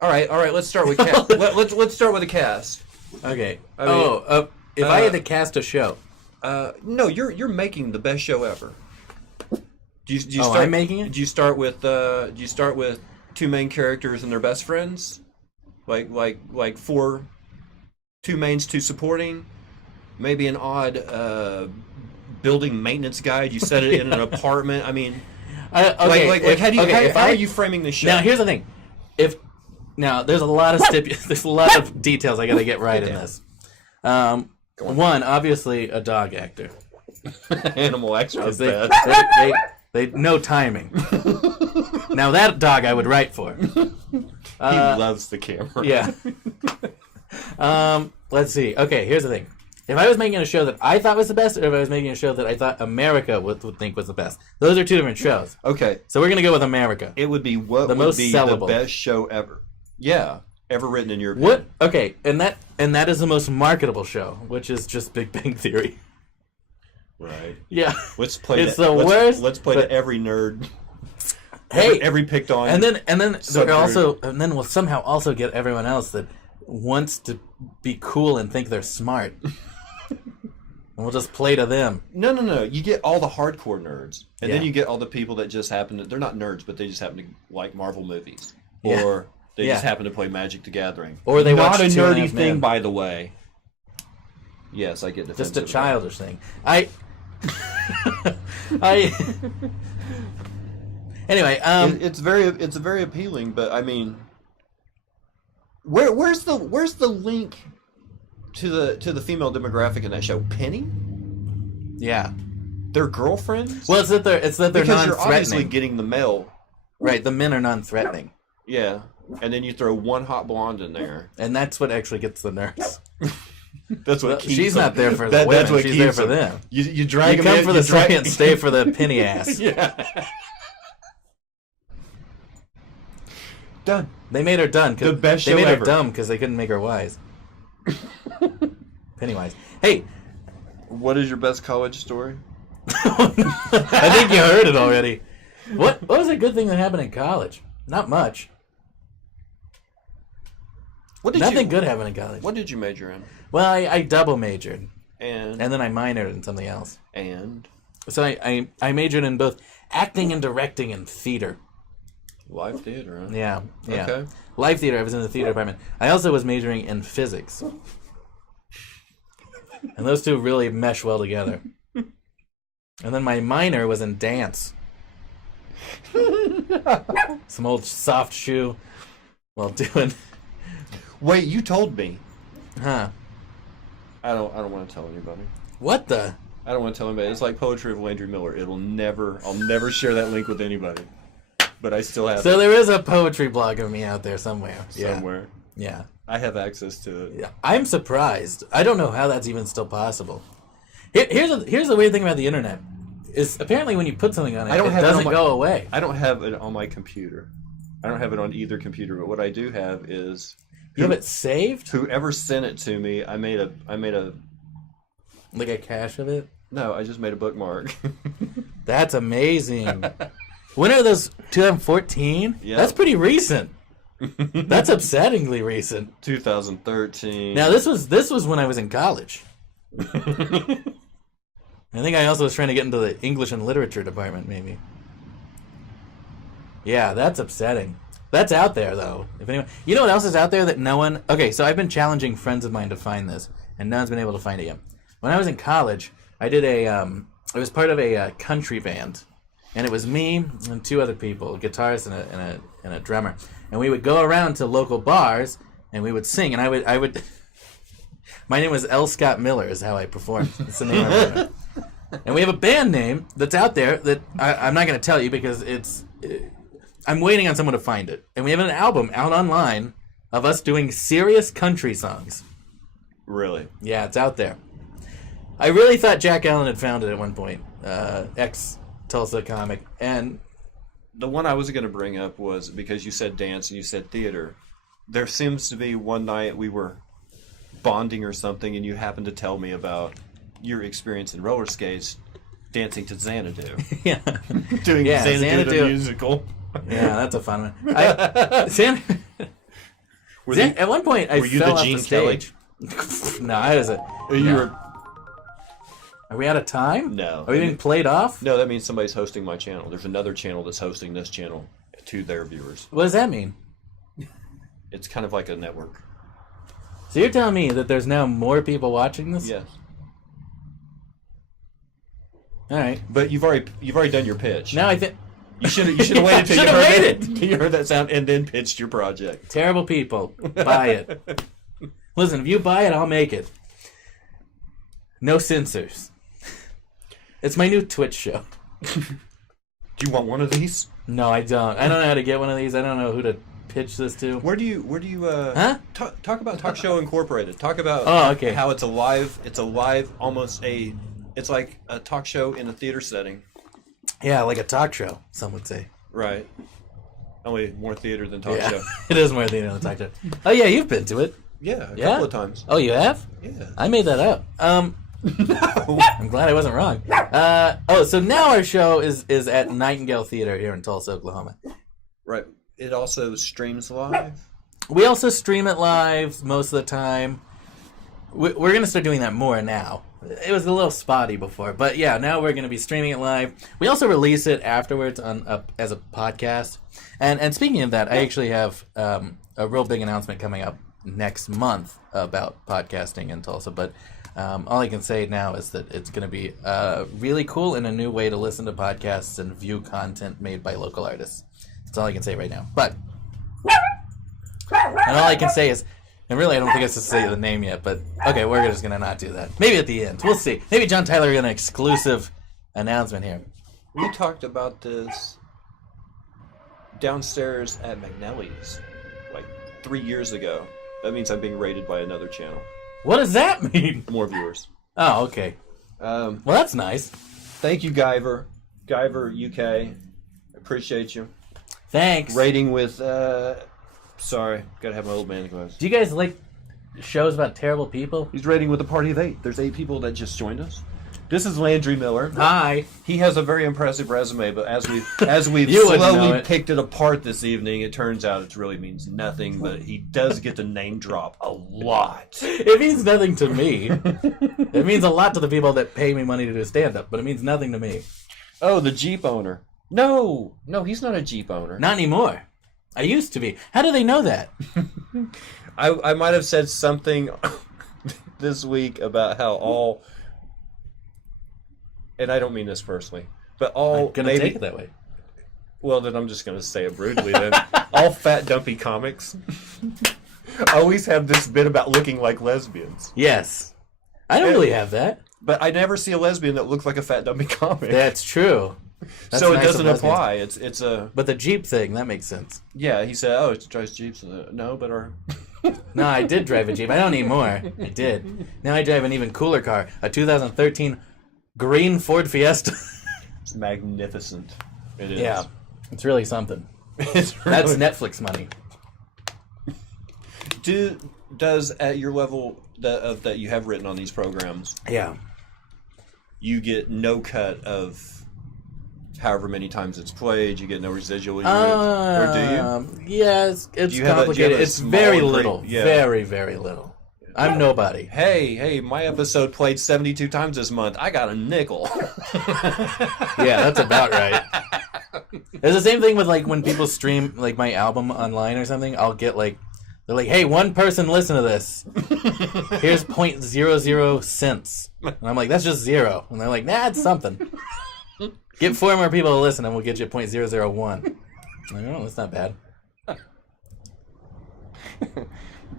All right. Let's start with cast. let's start with the cast. Okay. If I had to cast a show. No, you're making the best show ever. Do you start, I'm making it? Do you start with two main characters and their best friends, like 4 2 mains, 2 supporting, maybe an odd building maintenance guide. You set it in an apartment. I mean, how are you framing the show? Now here's the thing. There's a lot of there's a lot of details I got to get right in this. One, obviously, a dog actor. Animal extras. They know timing. Now that dog I would write for. He loves the camera. Yeah. Let's see. Okay, here's the thing. If I was making a show that I thought was the best, or if I was making a show that I thought America would think was the best, those are 2 different shows. Okay. So we're gonna go with America. It would be the best show ever. Yeah, ever written in your opinion. What? Okay, and that is the most marketable show, which is just Big Bang Theory. Right. Yeah. Let's play. It's the worst. Let's play to every nerd. Hey, every picked on. And then we'll somehow also get everyone else that wants to be cool and think they're smart. And we'll just play to them. No. You get all the hardcore nerds, and then you get all the people that just happen to. They're not nerds, but they just happen to like Marvel movies, or they just happen to play Magic the Gathering. Or they watch not a Two and a nerdy Half thing, Men. by the way. Yes, I get defensive. Just a childish thing. Anyway, it's very appealing, but I mean, where's the link to the female demographic in that show? Penny? Yeah, they're girlfriends. Well, it's that they're because non-threatening. You're obviously getting the male. Right, the men are non-threatening. Yeah, and then you throw one hot blonde in there, and that's what actually gets the nerds. That's what keeps she's them. not there for the women. That's what she's keeps there for them. them. You drag you them come in, for the second, stay for the penny ass. Yeah. Done. They made her done. The best show They made ever. her dumb because they couldn't make her wise. Pennywise. Hey, What is your best college story? I think you heard it already. What was a good thing that happened in college? Not much. Nothing good happened in college. What did you major in? Well, I double majored. And then I minored in something else. And So I majored in both acting and directing and theater. live theater, huh? Yeah. Okay. Live theater, I was in the theater department. I also was majoring in physics. And those two really mesh well together. And then my minor was in dance. Some old soft shoe while doing... Wait, you told me. Huh. I don't want to tell anybody. What the? I don't want to tell anybody. It's like Poetry of Landry Miller. I'll never share that link with anybody. But I still have So it there is a poetry blog of me out there somewhere. somewhere. Yeah. I have access to it. Yeah. I'm surprised. I don't know how that's even still possible. Here's the weird thing about the internet. Is apparently when you put something on it, it doesn't go away. I don't have it on my computer. I don't have it on either computer, but what I do have is... You have it saved? Whoever sent it to me, I made a Like a cache of it? No, I just made a bookmark. That's amazing. When are those? 2014? Yeah. That's pretty recent. That's upsettingly recent. 2013. Now this was when I was in college. I think I also was trying to get into the English and Literature department, maybe. Yeah, that's upsetting. That's out there, though. If anyone, you know what else is out there that no one... Okay, so I've been challenging friends of mine to find this, and no one's been able to find it yet. When I was in college, I did I was part of a country band, and it was me and two other people, a guitarist and a drummer, and we would go around to local bars and we would sing, and I would. My name was L. Scott Miller, is how I performed. That's the name I remember. And we have a band name that's out there that I'm not going to tell you because I'm waiting on someone to find it. And we have an album out online of us doing serious country songs. Really? Yeah, it's out there. I really thought Jack Allen had found it at one point. Ex-Tulsa comic. And the one I was going to bring up was because you said dance and you said theater. There seems to be one night we were bonding or something and you happened to tell me about your experience in roller skates dancing to Xanadu. yeah. Doing Xanadu the musical. Yeah, that's a fun one. At one point, I were you fell the off Gene the stage. No, I was a... Are we out of time? No. Are we being played off? No, that means somebody's hosting my channel. There's another channel that's hosting this channel to their viewers. What does that mean? It's kind of like a network. So you're telling me that there's now more people watching this? Yes. All right. But you've already done your pitch. Now I think... You should have waited till you heard that sound and then pitched your project. Terrible people. Buy it. Listen, if you buy it, I'll make it. No censors. It's my new Twitch show. Do you want one of these? No, I don't. I don't know how to get one of these. I don't know who to pitch this to. Where do you Huh? Talk about Talk Show Incorporated. Talk about how it's it's like a talk show in a theater setting. Yeah, like a talk show, some would say. Right. Only more theater than talk show. It is more theater than talk show. Oh yeah, you've been to it. Yeah, a couple of times. Oh, you have? Yeah. I made that up. No. I'm glad I wasn't wrong. So now our show is at Nightingale Theater here in Tulsa, Oklahoma. Right. It also streams live. We also stream it live most of the time. We're going to start doing that more now. It was a little spotty before, but yeah, now we're going to be streaming it live. We also release it afterwards as a podcast. And speaking of that, I actually have a real big announcement coming up next month about podcasting in Tulsa, but all I can say now is that it's going to be really cool and a new way to listen to podcasts and view content made by local artists. That's all I can say right now. But and all I can say is, and really I don't think I should say the name yet, but okay, we're just going to not do that. Maybe at the end. We'll see. Maybe John Tyler will get an exclusive announcement here. We talked about this downstairs at McNally's like 3 years ago. That means I'm being rated by another channel. What does that mean? More viewers. Oh, okay. Well, that's nice. Thank you, Guyver. Guyver UK. Appreciate you. Thanks. Rating with Sorry, gotta have my old man glasses. Do you guys like shows about terrible people? He's rating with a party of 8. There's 8 people that just joined us. This is Landry Miller. Hi. He has a very impressive resume, but as we've You wouldn't know slowly it. picked it apart this evening, it turns out it really means nothing, but he does get to name drop a lot. It means nothing to me. It means a lot to the people that pay me money to do stand-up, but it means nothing to me. Oh, the Jeep owner. No, he's not a Jeep owner. Not anymore. I used to be. How do they know that? I might have said something this week about how all, and I don't mean this personally, but all I'm gonna maybe, take it that way. well, then I'm just going to say it brutally then. All fat, dumpy comics always have this bit about looking like lesbians. Yes. I don't really have that. But I never see a lesbian that looks like a fat, dumpy comic. That's true. That's so it nice of doesn't lesbians. apply. It's a... But the Jeep thing, that makes sense. Yeah, he said, oh, it drives Jeeps. No, but our... No, I did drive a Jeep. I don't anymore. I did. Now I drive an even cooler car. A 2013 green Ford Fiesta. It's magnificent. It is. Yeah. It's really something. It's really... That's Netflix money. Does at your level that you have written on these programs, Yeah. you get no cut of however many times it's played, you get no residual, or do you? Yeah, it's Do you have a complicated. It's small very and little. great- yeah. Very, very little. I'm nobody. Hey, my episode played 72 times this month. I got a nickel. Yeah, that's about right. It's the same thing with like when people stream like my album online or something. I'll get like, they're like, hey, one person listen to this. Here's 0.00 cents. And I'm like, that's just 0. And they're like, nah, it's something. Get 4 more people to listen and we'll get you 0.001. I'm like, oh, that's not bad.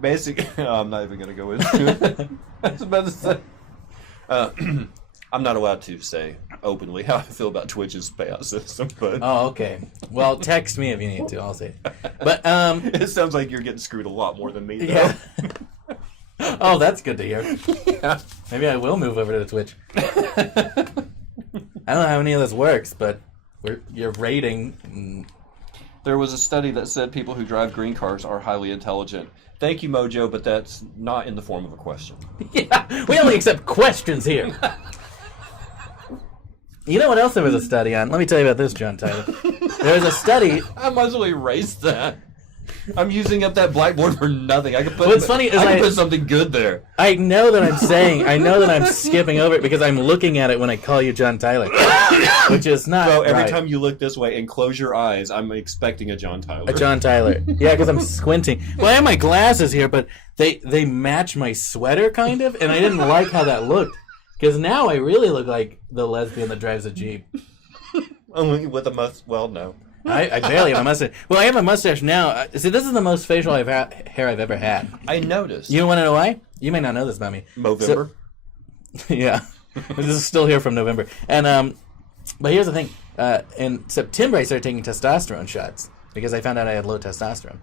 Basically, I'm not even going to go into it. I was about to say. I'm not allowed to say openly how I feel about Twitch's payout system, but Oh, okay. Well, text me if you need to. I'll say it. But, it sounds like you're getting screwed a lot more than me, though. yeah. Oh, that's good to hear. Yeah. Maybe I will move over to Twitch. I don't know how any of this works, but your rating. There was a study that said people who drive green cars are highly intelligent. Thank you, Mojo, but that's not in the form of a question. Yeah, we only accept questions here. You know what else there was a study on? Let me tell you about this, John Tyler. There was a study. I might as well erase that. I'm using up that blackboard for nothing. I could put. What's funny is I could put something good there. I know that I'm skipping over it because I'm looking at it when I call you John Tyler, which is not. So every right. time you look this way and close your eyes, I'm expecting a John Tyler. A John Tyler. Yeah, because I'm squinting. Well, I have my glasses here, but they match my sweater, kind of, and I didn't like how that looked. Because now I really look like the lesbian that drives a Jeep. Only with a mustache. Well, no. I barely have a mustache. Well, I have a mustache now. See, this is the most facial hair I've ever had. I noticed. You want to know why? You may not know this about me. Movember. Yeah. This is still here from November. And but here's the thing. In September, I started taking testosterone shots because I found out I had low testosterone.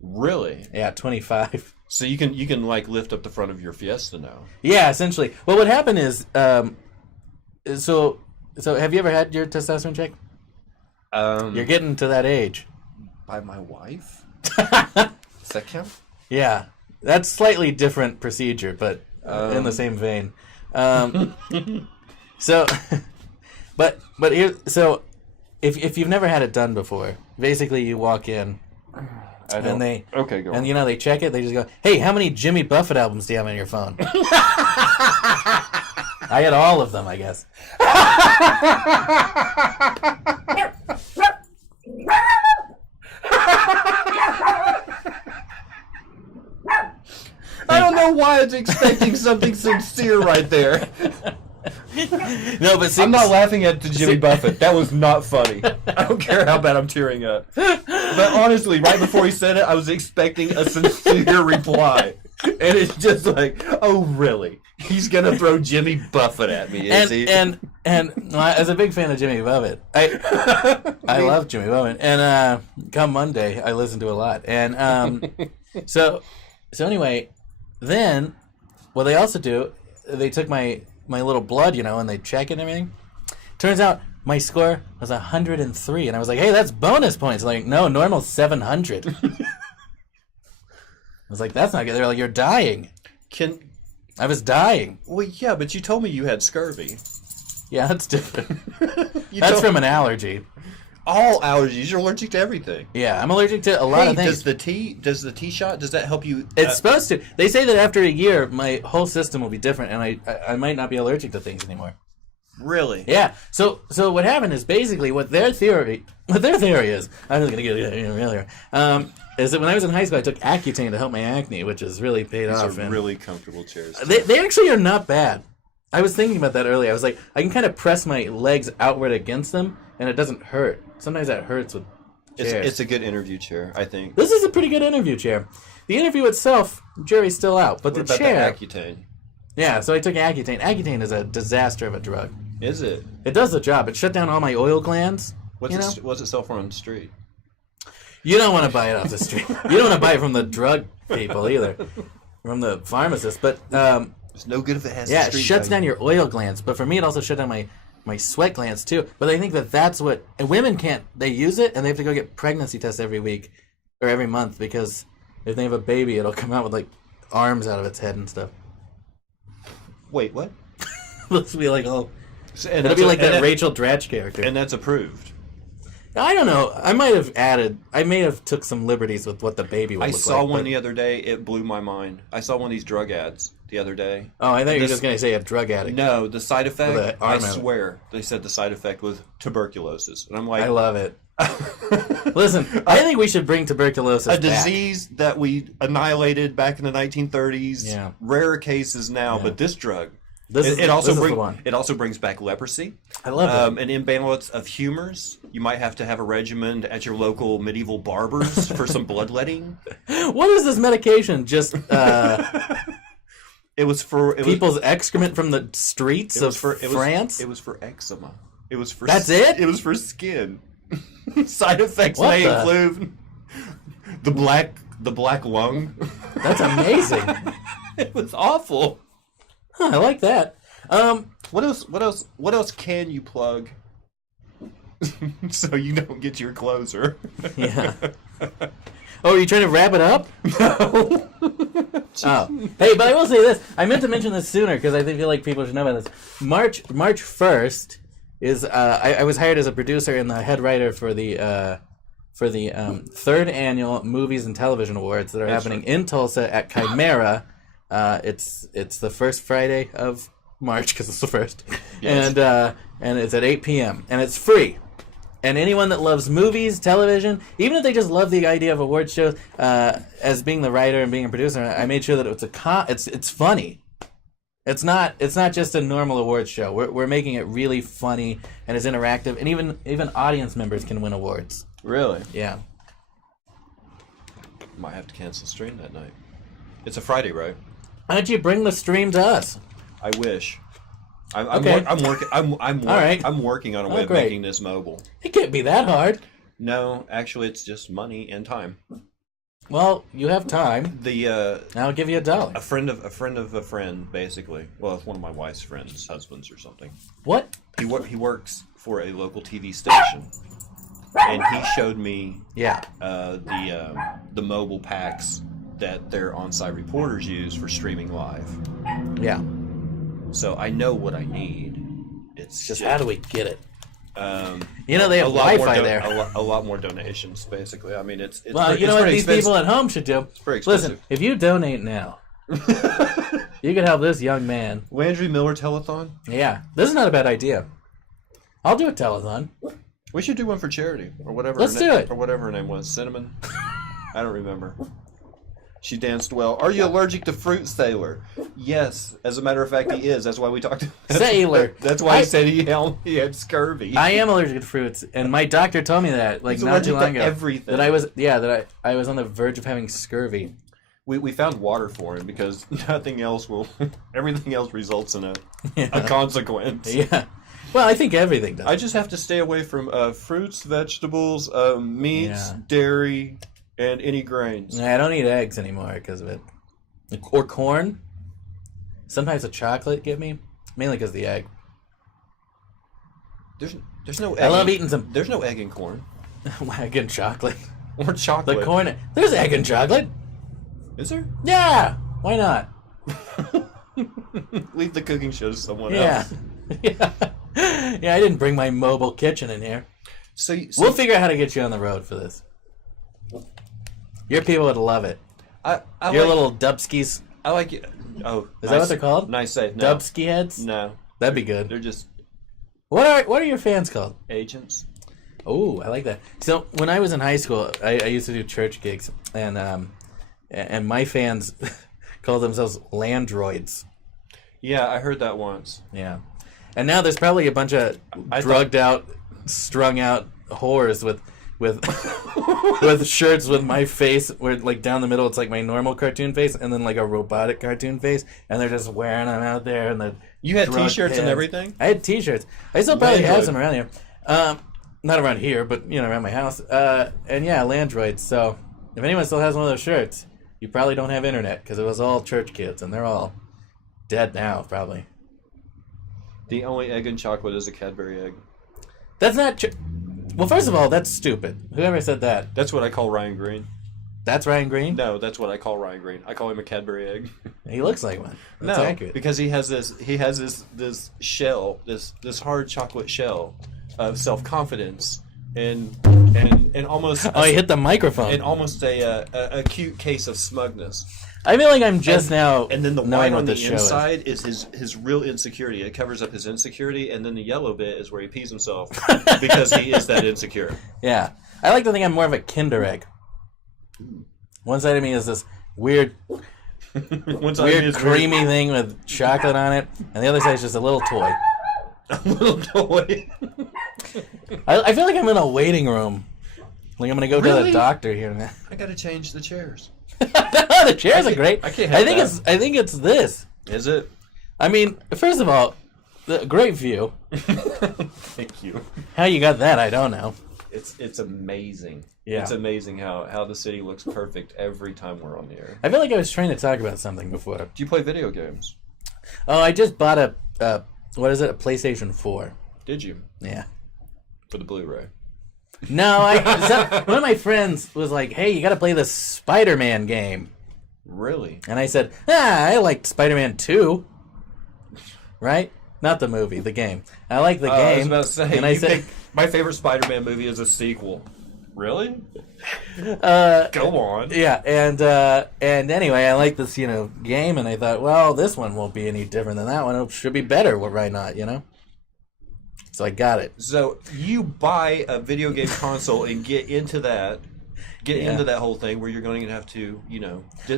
Really? Yeah, 25. So you can like lift up the front of your Fiesta now. Yeah, essentially. Well, what happened is, so have you ever had your testosterone check? You're getting to that age. By my wife? Does that count? Yeah, that's slightly different procedure, but in the same vein. So, but here, so if you've never had it done before, basically you walk in, and they okay, go on. and they check it. They just go, "Hey, how many Jimmy Buffett albums do you have on your phone?" I had all of them, I guess. I don't know why I was expecting something sincere right there. No, but see, I'm not laughing at the Jimmy Buffett. That was not funny. I don't care how bad I'm tearing up. But honestly, right before he said it, I was expecting a sincere reply. And it's just like, oh, really? He's going to throw Jimmy Buffett at me, is he? And as a big fan of Jimmy Buffett, I love Jimmy Buffett. And come Monday, I listen to a lot. And so anyway, then what they also do, they took my little blood, and they check it and everything. Turns out my score was 103, and I was like, hey, that's bonus points. Like, no, normal's 700. was like, that's not good. They're like, you're dying. I was dying. Well, yeah, but you told me you had scurvy. Yeah, that's different. That's from an allergy. All allergies. You're allergic to everything. Yeah, I'm allergic to a lot of things. Does the tea shot, does that help you? It's supposed to. They say that after a year, my whole system will be different, and I might not be allergic to things anymore. Really? Yeah. So what happened is basically what their theory is. I was going to get it earlier. Is that when I was in high school, I took Accutane to help my acne, which has really paid off. These are really comfortable chairs. They actually are not bad. I was thinking about that earlier. I was like, I can kind of press my legs outward against them, and it doesn't hurt. Sometimes that hurts with chairs. It's a good interview chair, I think. This is a pretty good interview chair. The interview itself, jury's still out, but what the about chair. The Accutane? Yeah, so I took Accutane. Accutane is a disaster of a drug. Is it? It does the job. It shut down all my oil glands. What's it sell for on the street? You don't want to buy it off the street. You don't want to buy it from the drug people either, from the pharmacist. But it's no good if it has. Yeah, it shuts down your oil glands. But for me, it also shut down my sweat glands too. But I think that's what, and women can't. They use it and they have to go get pregnancy tests every week or every month because if they have a baby, it'll come out with like arms out of its head and stuff. Wait, what? It'll be like it'll be like that Rachel Dratch character. And that's approved. I don't know. I may have took some liberties with what the baby would look like. I saw one the other day. It blew my mind. I saw one of these drug ads the other day. Oh, I thought you were just going to say a drug addict. No, the side effect, I swear, they said the side effect was tuberculosis. And I'm like... I love it. Listen, I think we should bring tuberculosis back. A disease that we annihilated back in the 1930s. Yeah. Rare cases now, but this drug... It also brings back leprosy. I love an imbalance of humors. You might have to have a regimen at your local medieval barber's for some bloodletting. What is this medication? Just it was for people's excrement from the streets of France. It was for eczema. It was for That's it. It was for skin. Side effects may include the black lung. That's amazing. It was awful. Huh, I like that. What else can you plug so you don't get your closer? Yeah. Oh, are you trying to wrap it up? No. Oh. Hey, but I will say this. I meant to mention this sooner because I feel like people should know about this. March 1st is I was hired as a producer and the head writer for the third annual Movies and Television Awards that are happening in Tulsa at Chimera. It's the first Friday of March because it's the first, yes. And it's at 8 p.m. and it's free. And anyone that loves movies, television, even if they just love the idea of award shows, as being the writer and being a producer, I made sure that it's funny. It's not just a normal awards show. We're making it really funny and it's interactive, and even audience members can win awards. Really? Yeah. Might have to cancel stream that night. It's a Friday, right? Why don't you bring the stream to us? I wish. I'm working on a way of making this mobile. It can't be that hard. No, actually, it's just money and time. Well, you have time. I'll give you $1. A friend of a friend, basically. Well, it's one of my wife's friends, husbands or something. What? He works for a local TV station, and he showed me the mobile packs that their on-site reporters use for streaming live. Yeah. So I know what I need. It's just how do we get it? They have Wi-Fi there. A lot more donations, basically. I mean, it's well, you know what these people at home should do? It's very expensive. Listen, if you donate now, you can help this young man. Landry Miller telethon? Yeah. This is not a bad idea. I'll do a telethon. We should do one for charity or whatever. Let's do it. Or whatever her name was. Cinnamon? I don't remember. She danced well. Are you allergic to fruit, Sailor? Yes. As a matter of fact, he is. That's why we talked. Sailor. That's why he said he had scurvy. I am allergic to fruits, and my doctor told me that like not too long ago. Everything. That I was on the verge of having scurvy. We found water for him because nothing else will. Everything else results in a consequence. Yeah. Well, I think everything does. I just have to stay away from fruits, vegetables, meats, dairy. And any grains. I don't eat eggs anymore because of it. Or corn. Sometimes a chocolate get me. Mainly because of the egg. There's no egg. I love eating some... There's no egg in corn. Egg and chocolate. Or chocolate. The corn... There's egg and chocolate. Is there? Yeah. Why not? Leave the cooking show to someone Yeah. else. Yeah. Yeah, I didn't bring my mobile kitchen in here. So We'll figure out how to get you on the road for this. Your people would love it. Your little Dubskis. I like it. Oh, Is that what they're called? Nice save. No. Dubski heads? No. That'd be good. They're just What are your fans called? agents. Oh, I like that. So when I was in high school, I used to do church gigs, and my fans called themselves Landroids. Yeah, I heard that once. Yeah, and now there's probably a bunch of drugged out, strung out whores with with shirts with my face, where like down the middle it's like my normal cartoon face, and then like a robotic cartoon face, and they're just wearing them out there. And you had T-shirts and everything. I had T-shirts. I still probably have Landroid. some around here. Not around here, but around my house. And yeah, Landroids. So if anyone still has one of those shirts, you probably don't have internet because it was all church kids, and they're all dead now, probably. The only egg in chocolate is a Cadbury egg. That's not true. Well, first of all, that's stupid. Whoever said that? That's what I call Ryan Green. That's Ryan Green? No, that's what I call Ryan Green. I call him a Cadbury egg. He looks like one. That's accurate. Because he has this shell, this hard chocolate shell of self-confidence and almost Oh, he hit the microphone. and almost a acute case of smugness. I feel like I'm just now And then the knowing white what on the this show inside is his real insecurity. It covers up his insecurity, and then the yellow bit is where he pees himself because he is that insecure. Yeah. I like to think I'm more of a Kinder Egg. One side of me is this weird creamy thing with chocolate on it, and the other side is just a little toy. A little toy. I feel like I'm in a waiting room. Like I'm going to go to the Really? doctor here. I gotta change the chairs. The chairs are great. I can't have that. I think it's this. Is it? I mean, first of all, the great view. Thank you. How you got that, I don't know. It's amazing. Yeah. It's amazing how the city looks perfect every time we're on the air. I feel like I was trying to talk about something before. Do you play video games? Oh, I just bought a what is it? A PlayStation 4. Did you? Yeah. For the Blu-ray. No, one of my friends was like, "Hey, you got to play this Spider-Man game." Really? And I said, I liked Spider-Man 2. Right? Not the movie, the game. I like the game. I was about to say, and I said, my favorite Spider-Man movie is a sequel. Really? Go on. yeah, and anyway, I like this, game, and I thought, well, this one won't be any different than that one. It should be better. Why not, So I got it. So you buy a video game console and get into that whole thing where you're going to have to,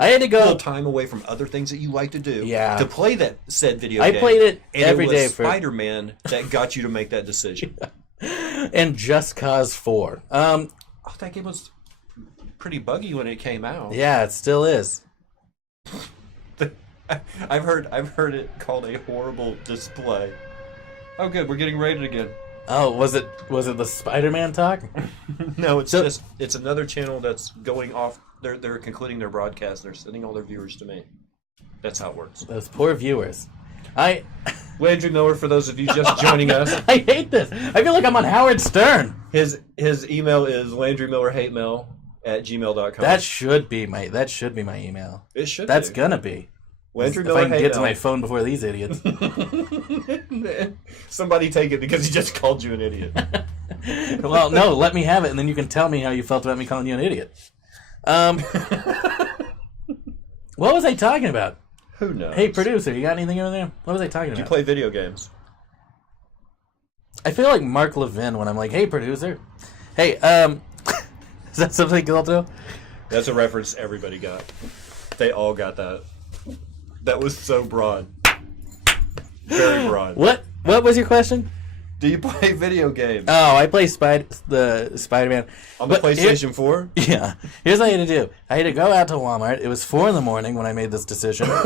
I had to go pull time away from other things that you like to do to play that said video game. I played it and every it was day Spider-Man that got you to make that decision. And Just Cause 4. That game was pretty buggy when it came out. Yeah, it still is. I've heard it called a horrible display. Oh, good, we're getting rated again. Oh, was it the Spider-Man talk? No, it's another channel that's going off. They're concluding their broadcast. They're sending all their viewers to me. That's how it works. Those poor viewers. Landry Miller, for those of you just joining us. I hate this. I feel like I'm on Howard Stern. His email is LandryMillerHateMail@gmail.com. That should be my email. It should. That's gonna be. Landry If Miller I can get to Hate my phone before these idiots. Somebody take it because he just called you an idiot. Well, no, let me have it, and then you can tell me how you felt about me calling you an idiot. What was I talking about? Who knows? Hey, producer, you got anything over there? What was I talking about? Do you play video games? I feel like Mark Levin when I'm like, hey, producer. Hey, is that something cool too? That's a reference everybody got. They all got that. That was so broad. Very broad. What was your question? Do you play video games? Oh, I play the Spider-Man. On the PlayStation 4? Yeah. Here's what I had to do. I had to go out to Walmart. It was 4 a.m. when I made this decision. And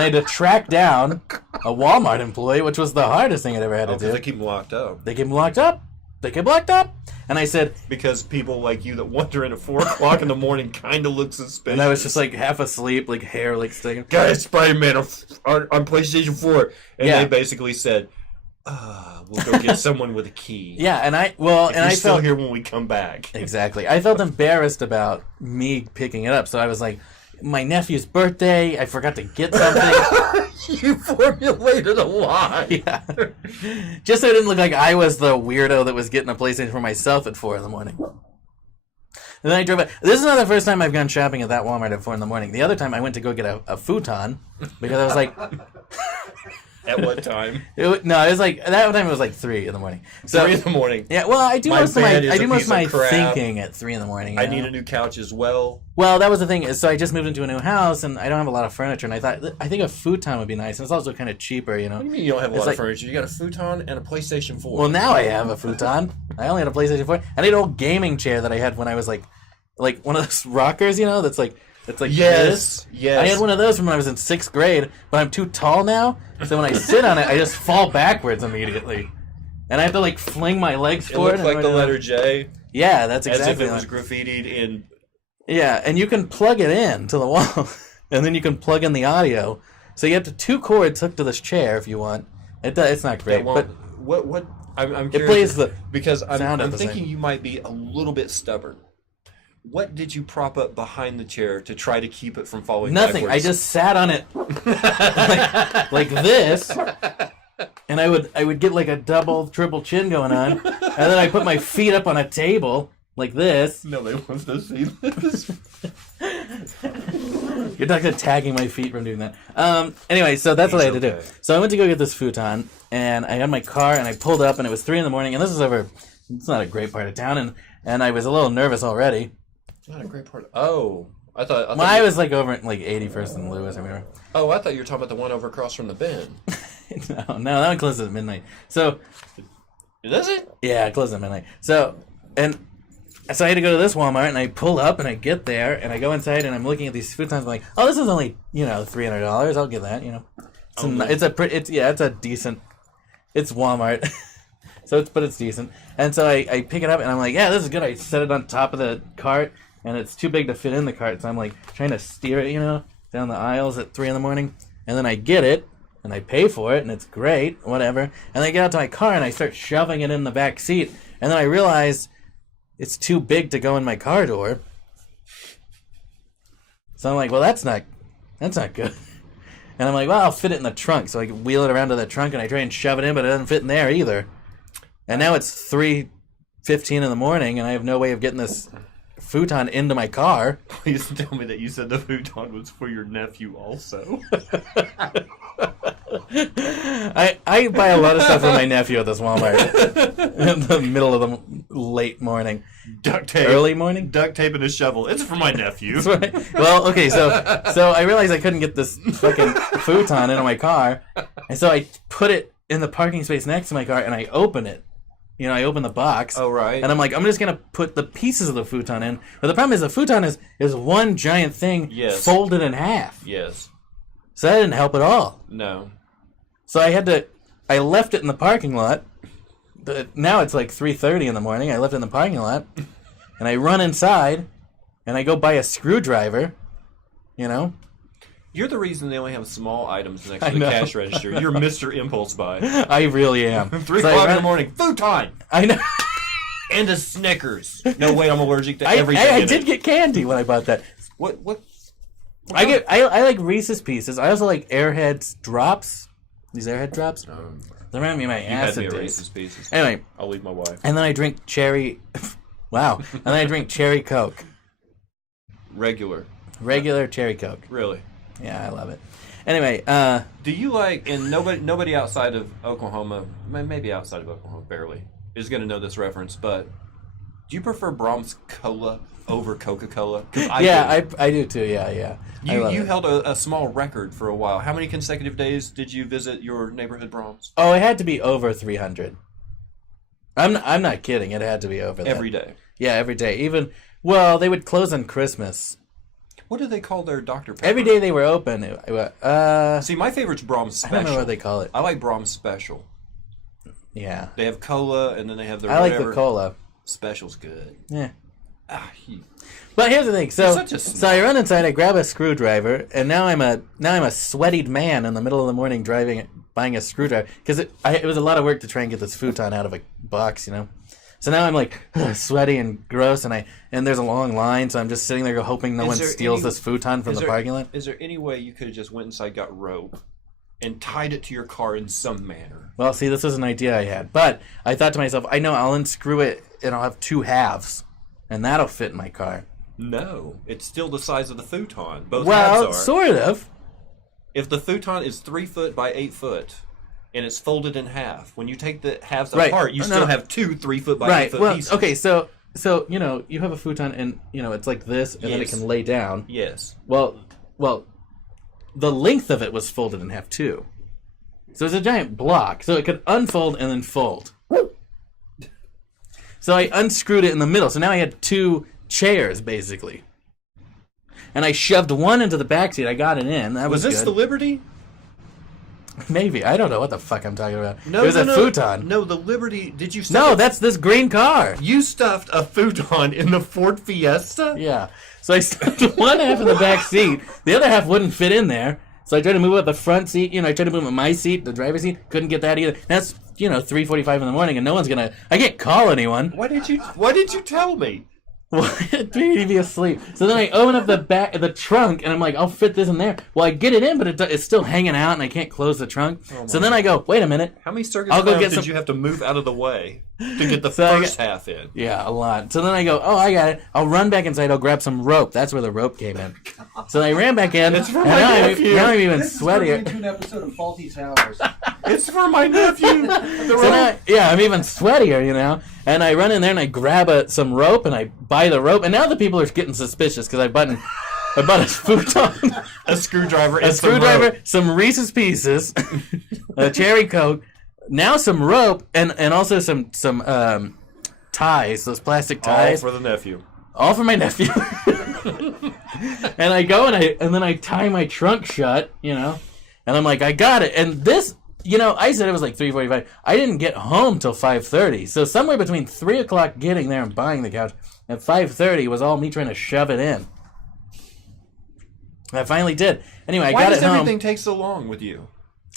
I had to track down a Walmart employee, which was the hardest thing I'd ever had to do. They keep them locked up. They keep them locked up. And I said... Because people like you that wander in at 4 o'clock in the morning kind of look suspicious. And I was just like half asleep, like hair like sticking. Guys, Spider-Man on PlayStation 4. And Yeah. they basically said, we'll go get someone with a key. Yeah, and I still felt here when we come back. Exactly. I felt embarrassed about me picking it up, so I was like, my nephew's birthday, I forgot to get something. You formulated a lie. Yeah. Just so it didn't look like I was the weirdo that was getting a PlayStation for myself at 4 in the morning. And then I drove back. This is not the first time I've gone shopping at that Walmart at 4 in the morning. The other time I went to go get a futon because I was like... At what time? It was like that time. It was like 3 in the morning. So 3 in the morning. Yeah, well, I do most of my crap. thinking at 3 in the morning. I need a new couch as well. Well, that was the thing. Is so I just moved into a new house, and I don't have a lot of furniture. And I think a futon would be nice, and it's also kind of cheaper. You know. What do you mean you don't have a lot of furniture? You got a futon and a PlayStation 4. Well, now I have a futon. I only had a PlayStation 4. I need an old gaming chair that I had when I was like one of those rockers. You know, that's like. Yes. I had one of those from when I was in 6th grade, but I'm too tall now, so when I sit on it, I just fall backwards immediately, and I have to like fling my legs forward. It looks like the letter J. Yeah, that's exactly. As if it was graffitied in. Yeah, and you can plug it in to the wall, and then you can plug in the audio. So you have 2 cords hooked to this chair if you want. It's not great, but what? I'm curious. It plays the because I'm thinking same. You might be a little bit stubborn. What did you prop up behind the chair to try to keep it from falling Nothing. backwards? I just sat on it like this, and I would get like a double, triple chin going on, and then I put my feet up on a table like this. Nobody wants to see this. You're not tagging my feet from doing that. Anyway, so that's what I had to do. So I went to go get this futon, and I had my car, and I pulled up, and it was 3 in the morning, and this is over. It's not a great part of town, and I was a little nervous already. Not a great part. I thought I was like over at like 81st and Lewis or whatever. Oh, I thought you were talking about the one over across from the Bend. No, that one closes at midnight. So, does it? Yeah, it closes at midnight. So I had to go to this Walmart, and I pull up, and I get there, and I go inside, and I'm looking at these futons. I'm like, oh, this is only $300. I'll get that. It's a decent. It's Walmart. But it's decent. And so I pick it up, and I'm like, yeah, this is good. I set it on top of the cart, and it's too big to fit in the cart, so I'm like trying to steer it, down the aisles at 3 in the morning. And then I get it, and I pay for it, and it's great, whatever. And then I get out to my car, and I start shoving it in the back seat, and then I realize it's too big to go in my car door. So I'm like, well, that's not good. And I'm like, well, I'll fit it in the trunk. So I wheel it around to the trunk, and I try and shove it in, but it doesn't fit in there either. And now it's 3:15 in the morning, and I have no way of getting this futon into my car. Please tell me that you said the futon was for your nephew also. I buy a lot of stuff for my nephew at this Walmart in the middle of the late morning. Duct tape. Early morning? Duct tape and a shovel. It's for my nephew. That's right. Well, okay, so I realized I couldn't get this fucking futon into my car, and so I put it in the parking space next to my car, and I open it. I open the box. Oh, right. And I'm like, I'm just going to put the pieces of the futon in. But the problem is the futon is one giant thing folded in half. Yes. So that didn't help at all. No. So I left it in the parking lot. Now it's like 3:30 in the morning. I left it in the parking lot. And I run inside. And I go buy a screwdriver. You're the reason they only have small items next to the cash register. You're Mr. Impulse Buy. I really am. 3 o'clock in the morning. Futon! I know. And a Snickers. No, wait, I'm allergic to everything. I did get candy when I bought that. What? I like Reese's Pieces. I also like Airheads Drops. These Airhead Drops. They remind me of my acid days. Reese's Pieces. Anyway. I'll leave my wife. And then I drink cherry... Wow. And then I drink cherry Coke. Regular cherry Coke. Really? Yeah, I love it. Anyway, do you like, and nobody outside of Oklahoma, maybe outside of Oklahoma, barely, is going to know this reference, but do you prefer Brahms Cola over Coca-Cola? I do too, yeah. You held a small record for a while. How many consecutive days did you visit your neighborhood Brahms? Oh, it had to be over 300. I'm not kidding, it had to be over that. Every day? Yeah, every day. They would close on Christmas. What do they call their Dr. Pepper? Every day they were open. See, my favorite's Brahms Special. I don't know what they call it. I like Brahms Special. Yeah. They have cola, and then they have their I like the cola. Special's good. Yeah. But here's the thing. So I run inside, I grab a screwdriver, and now I'm a sweaty man in the middle of the morning driving buying a screwdriver because it was a lot of work to try and get this futon out of a box, you know. So now I'm like sweaty and gross, and there's a long line, so I'm just sitting there hoping no one steals this futon from the parking lot. Is there any way you could have just went inside, got rope, and tied it to your car in some manner? Well, see, this was an idea I had, but I thought to myself, I know I'll unscrew it and I'll have 2 halves, and that'll fit in my car. No, it's still the size of the futon. Both well, halves are. Sort of. If the futon is 3 foot by 8 foot, and it's folded in half, when you take the halves Right. apart, you still have 2 3 foot by 8 foot well, pieces. okay, so you know you have a futon, and you know it's like this, and then it can lay down. Yes. Well, the length of it was folded in half too, so it's a giant block, so it could unfold and then fold. So I unscrewed it in the middle, so now I had 2 chairs basically, and I shoved one into the back seat. I got it in. That was this good. the Liberty? Maybe. I don't know what the fuck I'm talking about. No, it was a futon. No, the Liberty. Did you? No, that's this green car. You stuffed a futon in the Ford Fiesta? Yeah. So I stuffed one half in the back seat. The other half wouldn't fit in there. So I tried to move up the front seat. You know, I tried to move up my seat, the driver's seat. Couldn't get that either. That's 3:45 in the morning, and no one's gonna. I can't call anyone. Why did you tell me? Well, I'd be asleep. So then I open up the trunk, and I'm like, I'll fit this in there. Well, I get it in, but it's still hanging out, and I can't close the trunk. So then I go, wait a minute. How many circus clowns did you have to move out of the way to get the first half in? Yeah, a lot. So then I go, I got it. I'll run back inside. I'll grab some rope. That's where the rope came in. So I ran back in. It's for my nephew. Now I'm even sweatier. This is an episode of Faulty Towers. It's for my nephew. I'm even sweatier, you know. And I run in there and I grab some rope and I buy the rope. And now the people are getting suspicious because I bought a futon, a screwdriver, some Reese's Pieces, a cherry Coke, now some rope, and also some ties, those plastic ties. All for the nephew. All for my nephew. And I go and then I tie my trunk shut, you know. And I'm like, I got it. And this. I said it was like 3:45. I didn't get home till 5:30. So somewhere between 3 o'clock getting there and buying the couch and 5:30 was all me trying to shove it in. I finally did. Anyway, I got it home. Why does everything take so long with you?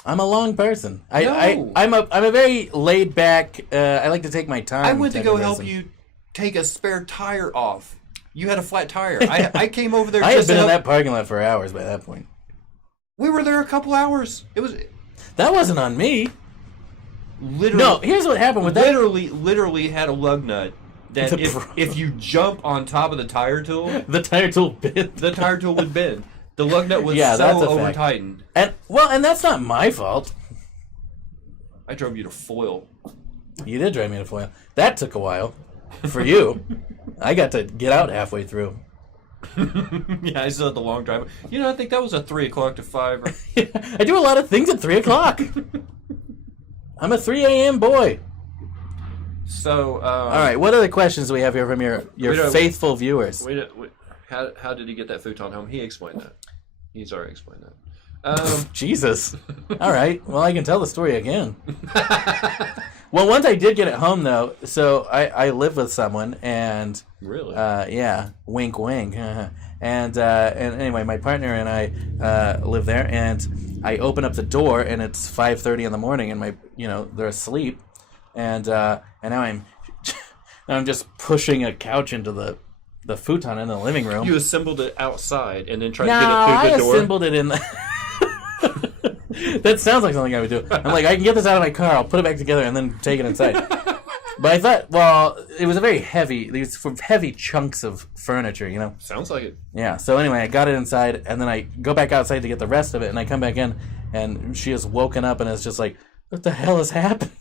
I'm a long person. I'm a very laid back. I like to take my time. I went to go help you take a spare tire off. You had a flat tire. I came over there. I had been in that parking lot for hours by that point. We were there a couple hours. That wasn't on me. Literally, no, here's what happened with that. Literally had a lug nut that if you jump on top of the tire tool, the tire tool bent. The tire tool would bend. The lug nut was so over tightened. And that's not my fault. I drove you to Foyle. You did drive me to Foyle. That took a while for you. I got to get out halfway through. Yeah, I still had the long drive. I think that was a 3 o'clock to 5. I do a lot of things at 3 o'clock. I'm a 3 a.m. boy. So, all right, what other questions do we have here from your faithful viewers? How did he get that futon home? He explained that. He's already explained that. Jesus. All right, well, I can tell the story again. Well, once I did get it home, though, so I live with someone, and... Really? Yeah, wink, wink. And anyway, my partner and I live there, and I open up the door, and it's 5:30 in the morning, and they're asleep, and now I'm just pushing a couch into the futon in the living room. You assembled it outside, and then tried to get it through the door? I assembled it in the... That sounds like something I would do. I'm like, I can get this out of my car, I'll put it back together, and then take it inside. But I thought, well, it was these were heavy chunks of furniture, Sounds like it. Yeah, so anyway, I got it inside, and then I go back outside to get the rest of it, and I come back in, and she has woken up, and it's just like, what the hell is happening?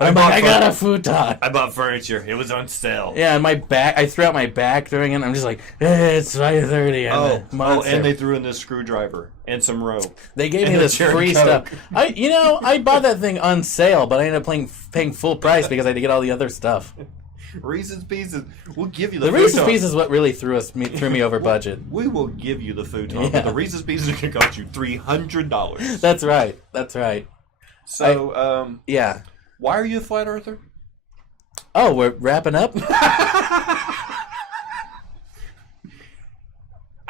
I'm like, I got a futon. I bought furniture. It was on sale. Yeah, and I threw out my back during it. I'm just like, it's 5:30. And they threw in this screwdriver and some rope. They gave me this free stuff. I bought that thing on sale, but I ended up paying full price because I had to get all the other stuff. Reese's Pieces. We'll give you the Reese's Pieces is what really threw me over budget. We will give you the futon, but the Reese's Pieces can cost you $300. That's right. So, yeah. Why are you a flat earther? Oh, we're wrapping up?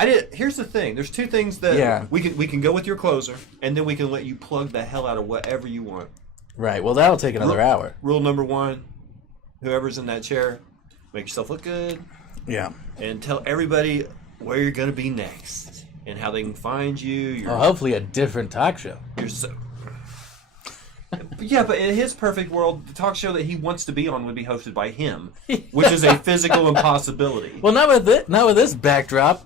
Here's the thing. There's two things that we can go with your closer, and then we can let you plug the hell out of whatever you want. Right. Well, that'll take another hour. Rule number 1: whoever's in that chair, make yourself look good. Yeah. And tell everybody where you're gonna be next and how they can find you. Hopefully a different talk show. You're so. Yeah, but in his perfect world, the talk show that he wants to be on would be hosted by him, which is a physical impossibility. Well, not with this backdrop.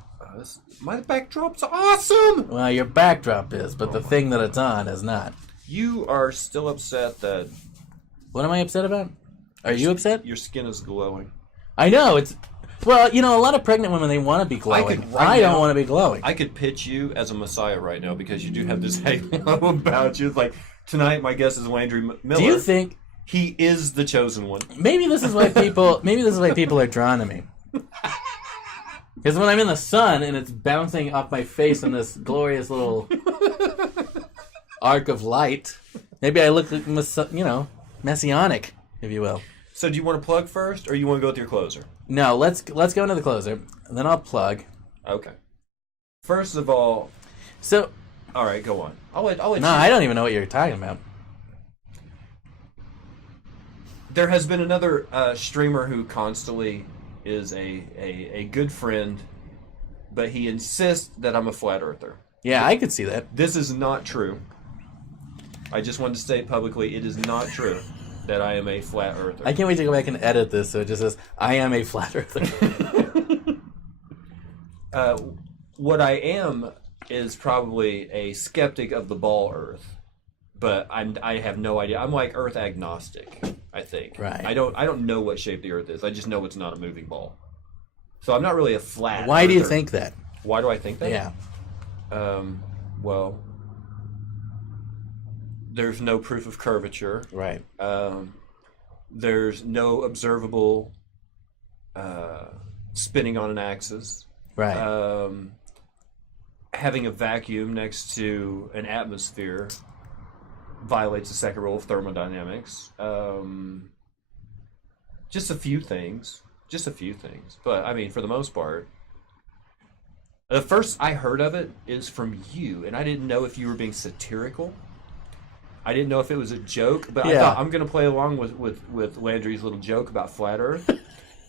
My backdrop's awesome! Well, your backdrop is, but the thing that it's on is not. You are still upset that... What am I upset about? Are you upset? Your skin is glowing. I know, it's... Well, a lot of pregnant women, they want to be glowing. I don't want to be glowing. I could pitch you as a messiah right now because you do have this halo about you. It's like, tonight my guest is Landry Miller. Do you think... He is the chosen one. Maybe this is why people are drawn to me. Because when I'm in the sun and it's bouncing off my face in this glorious little arc of light, maybe I look like, messianic, if you will. So do you want to plug first, or you want to go with your closer? No, let's go into the closer, and then I'll plug. Okay. First of all... So... All right, go on. I'll let you... No, I don't even know what you're talking about. There has been another streamer who constantly... is a good friend, but he insists that I'm a flat earther. Yeah, I could see that. This is not true. I just wanted to state publicly, it is not true that I am a flat earther. I can't wait to go back and edit this so it just says, I am a flat earther. What I am is probably a skeptic of the ball earth, but I have no idea. I'm like earth agnostic, I think. Right. I don't know what shape the earth is. I just know it's not a moving ball. So I'm not really a flat Why do you earther. think that? Why do I think that? Yeah. Well, there's no proof of curvature. Right. There's no observable spinning on an axis. Right. Having a vacuum next to an atmosphere violates the second rule of thermodynamics. Just a few things. But, I mean, for the most part, the first I heard of it is from you, and I didn't know if you were being satirical. I didn't know if it was a joke, but I thought I'm going to play along with Landry's little joke about flat Earth,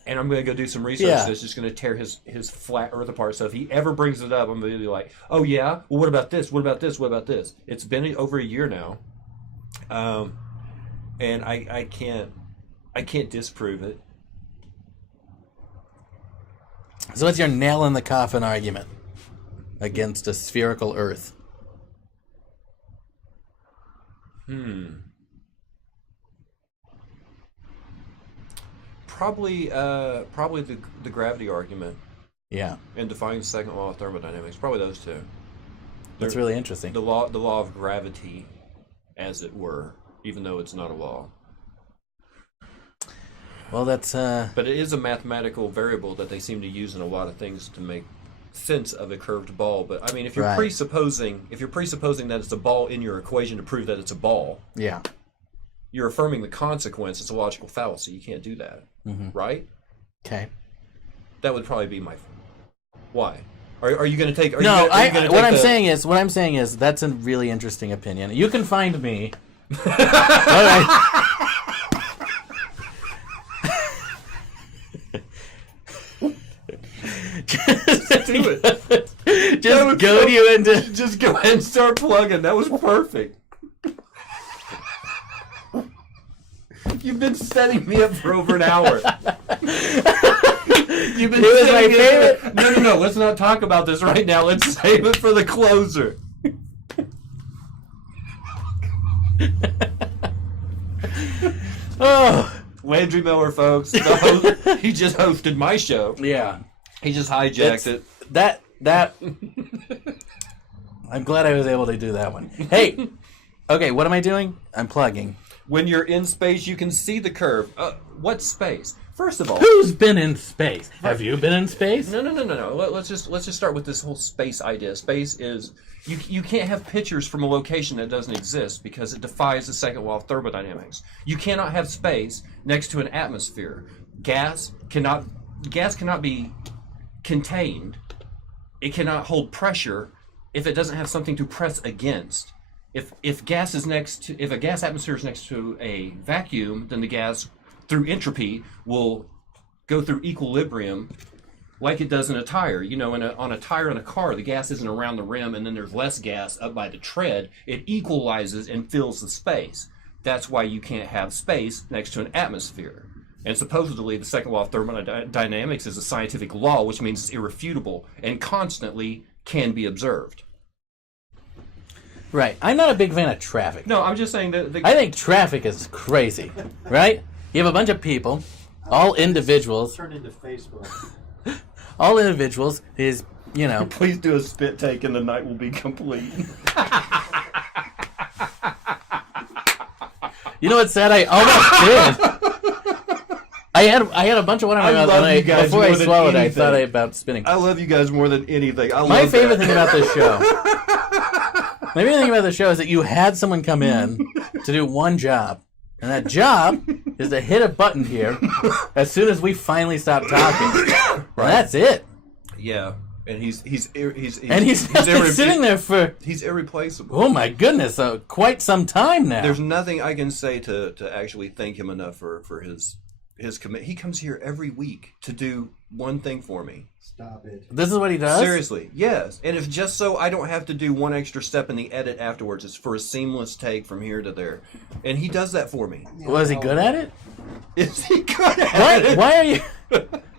and I'm going to go do some research that's just going to tear his flat Earth apart. So if he ever brings it up, I'm going to be like, oh yeah? Well, what about this? What about this? What about this? It's been over a year now, and I can't disprove it. So what's your nail in the coffin argument against a spherical Earth? Probably the gravity argument. Yeah. And defying the second law of thermodynamics. Probably those two. That's really interesting. The law of gravity, as it were, even though it's not a law. Well, that's... But it is a mathematical variable that they seem to use in a lot of things to make sense of a curved ball. But I mean, if you're presupposing that it's a ball in your equation to prove that it's a ball, you're affirming the consequence. It's a logical fallacy. You can't do that, right? Okay. That would probably be my. Why? Are you going to take? What I'm saying is that's a really interesting opinion. You can find me. All right. Do it. Just go ahead and start plugging. That was perfect. You've been setting me up for over an hour. You've been. It was my favorite. No. Let's not talk about this right now. Let's save it for the closer. Oh, Landry Miller, folks. He just hosted my show. Yeah. He just hijacked it. That. I'm glad I was able to do that one. Hey, okay, what am I doing? I'm plugging. When you're in space, you can see the curve. What space? First of all, who's been in space? Have you been in space? No. Let's just start with this whole space idea. Space is you can't have pictures from a location that doesn't exist because it defies the second law of thermodynamics. You cannot have space next to an atmosphere. Gas cannot be contained it cannot hold pressure if it doesn't have something to press against. If a gas atmosphere is next to a vacuum, then the gas, through entropy, will go through equilibrium like it does in a tire. You know, on a tire in a car, the gas isn't around the rim and then there's less gas up by the tread. It equalizes and fills the space. That's why you can't have space next to an atmosphere. And supposedly the second law of thermodynamics is a scientific law, which means it's irrefutable and constantly can be observed. Right. I'm not a big fan of traffic. No, I'm just saying that... I think traffic is crazy, right? You have a bunch of people, all individuals. Turn into Facebook. All individuals is, you know... Please do a spit take and the night will be complete. You know what's sad? I almost did. I had a bunch of water in my mouth, and before I swallowed, I thought about spinning. I love you guys more than anything. My favorite thing about this show... My favorite thing about the show is that you had someone come in to do one job, and that job is to hit a button here as soon as we finally stop talking. Right. And that's it. Yeah, and he's sitting there for... He's irreplaceable. Oh my goodness, quite some time now. There's nothing I can say to actually thank him enough for his commit. He comes here every week to do one thing for me. Stop it. This is what he does? Seriously, yes. And if just so I don't have to do one extra step in the edit afterwards, it's for a seamless take from here to there. And he does that for me. Was he good at it? Is he good at it? Why are you...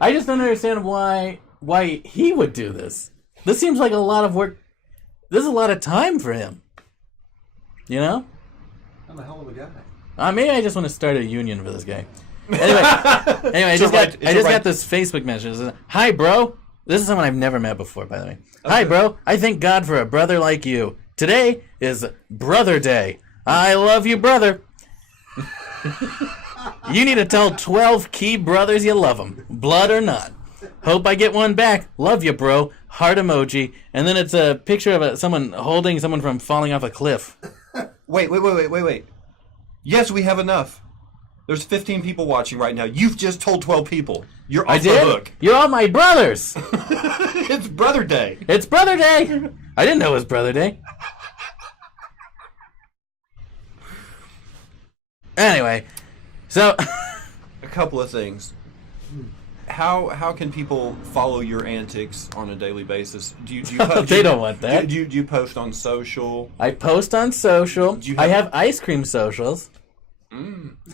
I just don't understand why he would do this. This seems like a lot of work. This is a lot of time for him. You know? I'm a hell of a guy. Maybe I just want to start a union for this guy. Anyway, I just got this Facebook message. Hi, bro. This is someone I've never met before, by the way. Okay. Hi, bro. I thank God for a brother like you. Today is Brother Day. I love you, brother. You need to tell 12 key brothers you love them, blood or not. Hope I get one back. Love you, bro. Heart emoji. And then it's a picture of someone holding someone from falling off a cliff. Wait. Yes, we have enough. There's 15 people watching right now. You've just told 12 people. You're off the hook. You're all my brothers. It's Brother Day. It's Brother Day. I didn't know it was Brother Day. Anyway, so... A couple of things. How can people follow your antics on a daily basis? Do you post, they don't want that. Do you post on social? I post on social. I have ice cream socials.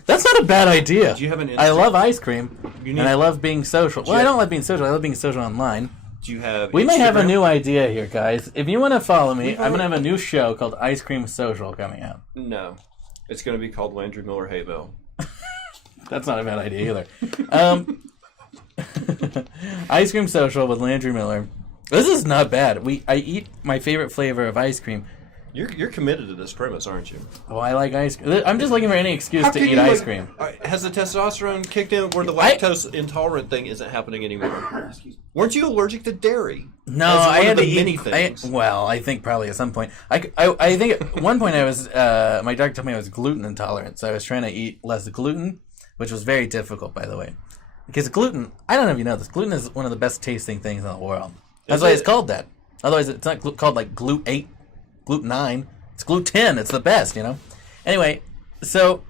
That's not a bad idea. Do you have an Instagram? I love ice cream, and I love being social. Well, I don't like being social. I love being social online. Do you have We Instagram? may have a new idea here, guys. If you want to follow me, I'm going to have a new show called Ice Cream Social coming out. No. It's going to be called Landry Miller Hate Mail. That's not a bad idea either. Ice Cream Social with Landry Miller. This is not bad. I eat my favorite flavor of ice cream. You're committed to this premise, aren't you? Oh, I like ice cream. I'm just looking for any excuse to eat ice cream. Has the testosterone kicked in where the lactose intolerant thing isn't happening anymore? Weren't you allergic to dairy? No, I had to many eat things. I think probably at some point. I think at one point I was my doctor told me I was gluten intolerant, so I was trying to eat less gluten, which was very difficult, by the way. Because gluten, I don't know if you know this, gluten is one of the best tasting things in the world. That's why it's called that. Otherwise, it's not called like Glute 9. It's gluten. It's the best, you know? Anyway, so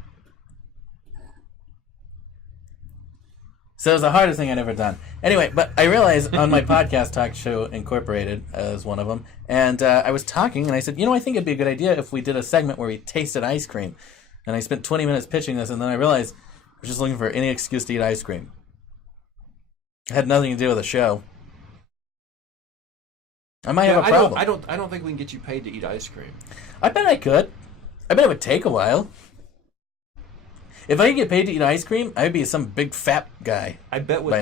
it was the hardest thing I'd ever done. Anyway, but I realized on my podcast, Talk Show Incorporated, as one of them, and I was talking, and I said, I think it'd be a good idea if we did a segment where we tasted ice cream. And I spent 20 minutes pitching this, and then I realized I was just looking for any excuse to eat ice cream. It had nothing to do with the show. I might have a problem. I don't think we can get you paid to eat ice cream. I bet I could. I bet it would take a while. If I could get paid to eat ice cream, I'd be some big fat guy. I bet what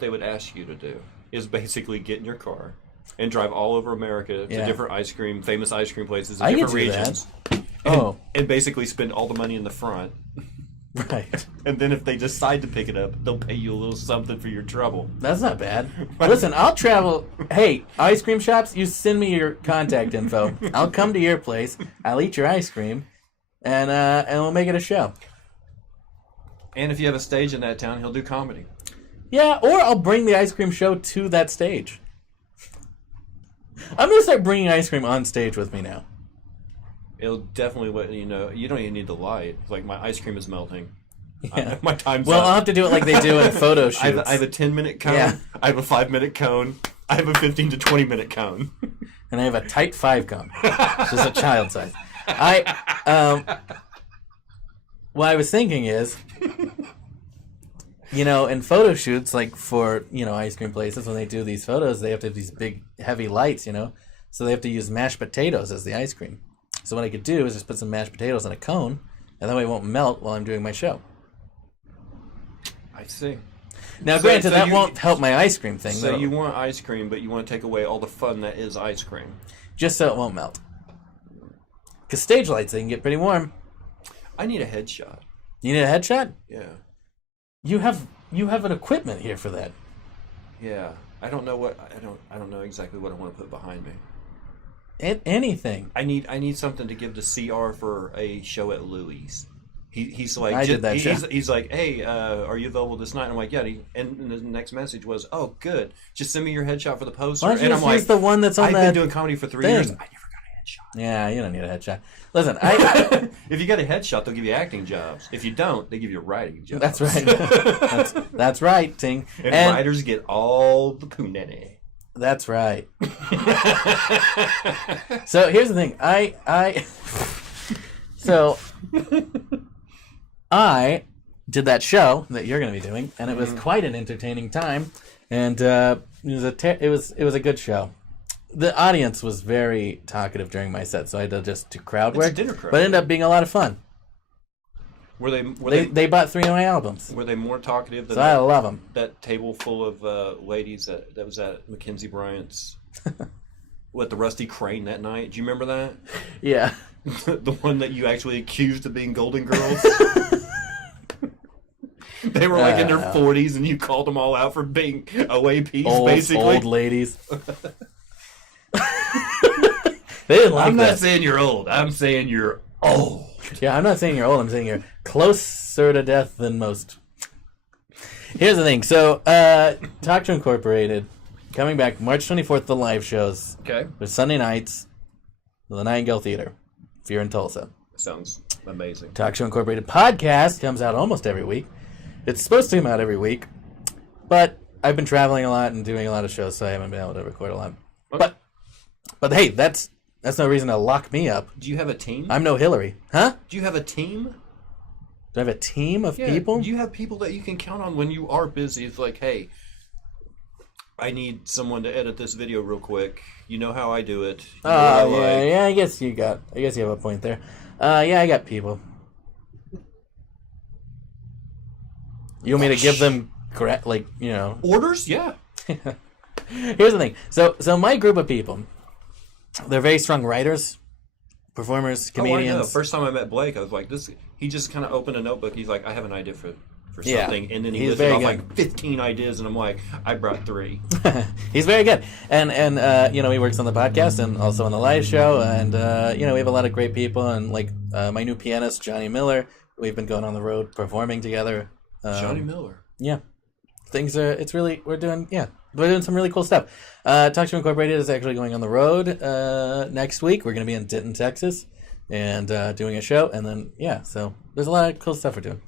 they would ask you to do is basically get in your car and drive all over America to different famous ice cream places in different regions. And basically spend all the money in the front. Right. And then if they decide to pick it up, they'll pay you a little something for your trouble. That's not bad. Listen, I'll travel. Hey, ice cream shops, you send me your contact info. I'll come to your place. I'll eat your ice cream, and we'll make it a show. And if you have a stage in that town, he'll do comedy. Yeah, or I'll bring the ice cream show to that stage. I'm gonna start bringing ice cream on stage with me now. It'll definitely let you know. You don't even need the light. Like, my ice cream is melting. Yeah. My time's Well, up. I'll have to do it like they do in photo shoots. I have a 10-minute cone. Yeah. I have a 5-minute cone. I have a 15 to 20-minute cone. And I have a tight 5 cone, which is a child size. What I was thinking is, in photo shoots, like for, ice cream places, when they do these photos, they have to have these big, heavy lights, so they have to use mashed potatoes as the ice cream. So what I could do is just put some mashed potatoes in a cone, and that way it won't melt while I'm doing my show. I see. Now, granted, that won't help my ice cream thing. So you want ice cream, but you want to take away all the fun that is ice cream. Just so it won't melt. Because stage lights, they can get pretty warm. I need a headshot. You need a headshot? Yeah. You have an equipment here for that. Yeah. I don't know exactly what I want to put behind me. Anything. I need something to give to CR for a show at Louis. He's like, I did that show. He's like, hey, are you available this night? And I'm like, yeah. And the next message was, oh, good. Just send me your headshot for the poster. Why don't you just use the one that's on I've that been doing comedy for 3 years. I never got a headshot. Yeah, you don't need a headshot. Listen, if you got a headshot, they'll give you acting jobs. If you don't, they give you writing jobs. That's right. That's right, Ting. And writers get all the punani. That's right. So here's the thing. I did that show that you're going to be doing, and it was quite an entertaining time, and it was a good show. The audience was very talkative during my set, so I had to just do crowd work. It's a dinner crowd. But it ended up being a lot of fun. They bought 3 of my albums. Were they more talkative than I love them. That table full of ladies that was at Mackenzie Bryant's with the Rusty Crane that night? Do you remember that? Yeah. The one that you actually accused of being Golden Girls? They were like in their 40s, and you called them all out for being OAPs, basically. Old ladies. They didn't like I'm that. not saying you're old. I'm saying you're old. Yeah, I'm not saying you're old. I'm saying you're closer to death than most. Here's the thing. So, Talk Show Incorporated, coming back March 24th, the live shows. Okay. There's Sunday nights, the Nightingale Theater, if you're in Tulsa. Sounds amazing. Talk Show Incorporated podcast comes out almost every week. It's supposed to come out every week, but I've been traveling a lot and doing a lot of shows, so I haven't been able to record a lot. Okay. But hey, that's no reason to lock me up. Do you have a team? I'm no Hillary. Huh? Do you have a team? Do I have a team of people? Do you have people that you can count on when you are busy? It's like, hey, I need someone to edit this video real quick. You know how I do it. You know what I like. Yeah. I guess you have a point there. Yeah, I got people. You want me to give them correct, orders? Yeah. Here's the thing. So my group of people, they're very strong writers, performers, comedians. Oh, I know. First time I met Blake, I was like, this. He just kind of opened a notebook. He's like, I have an idea for something, and then he listed off like 15 ideas, and I'm like, I brought 3. He's very good, and he works on the podcast and also on the live show, and we have a lot of great people, and my new pianist Johnny Miller. We've been going on the road performing together. Johnny Miller. Yeah, we're doing some really cool stuff. Talk Show Incorporated is actually going on the road next week. We're going to be in Denton, Texas, and doing a show, and then so there's a lot of cool stuff we're doing.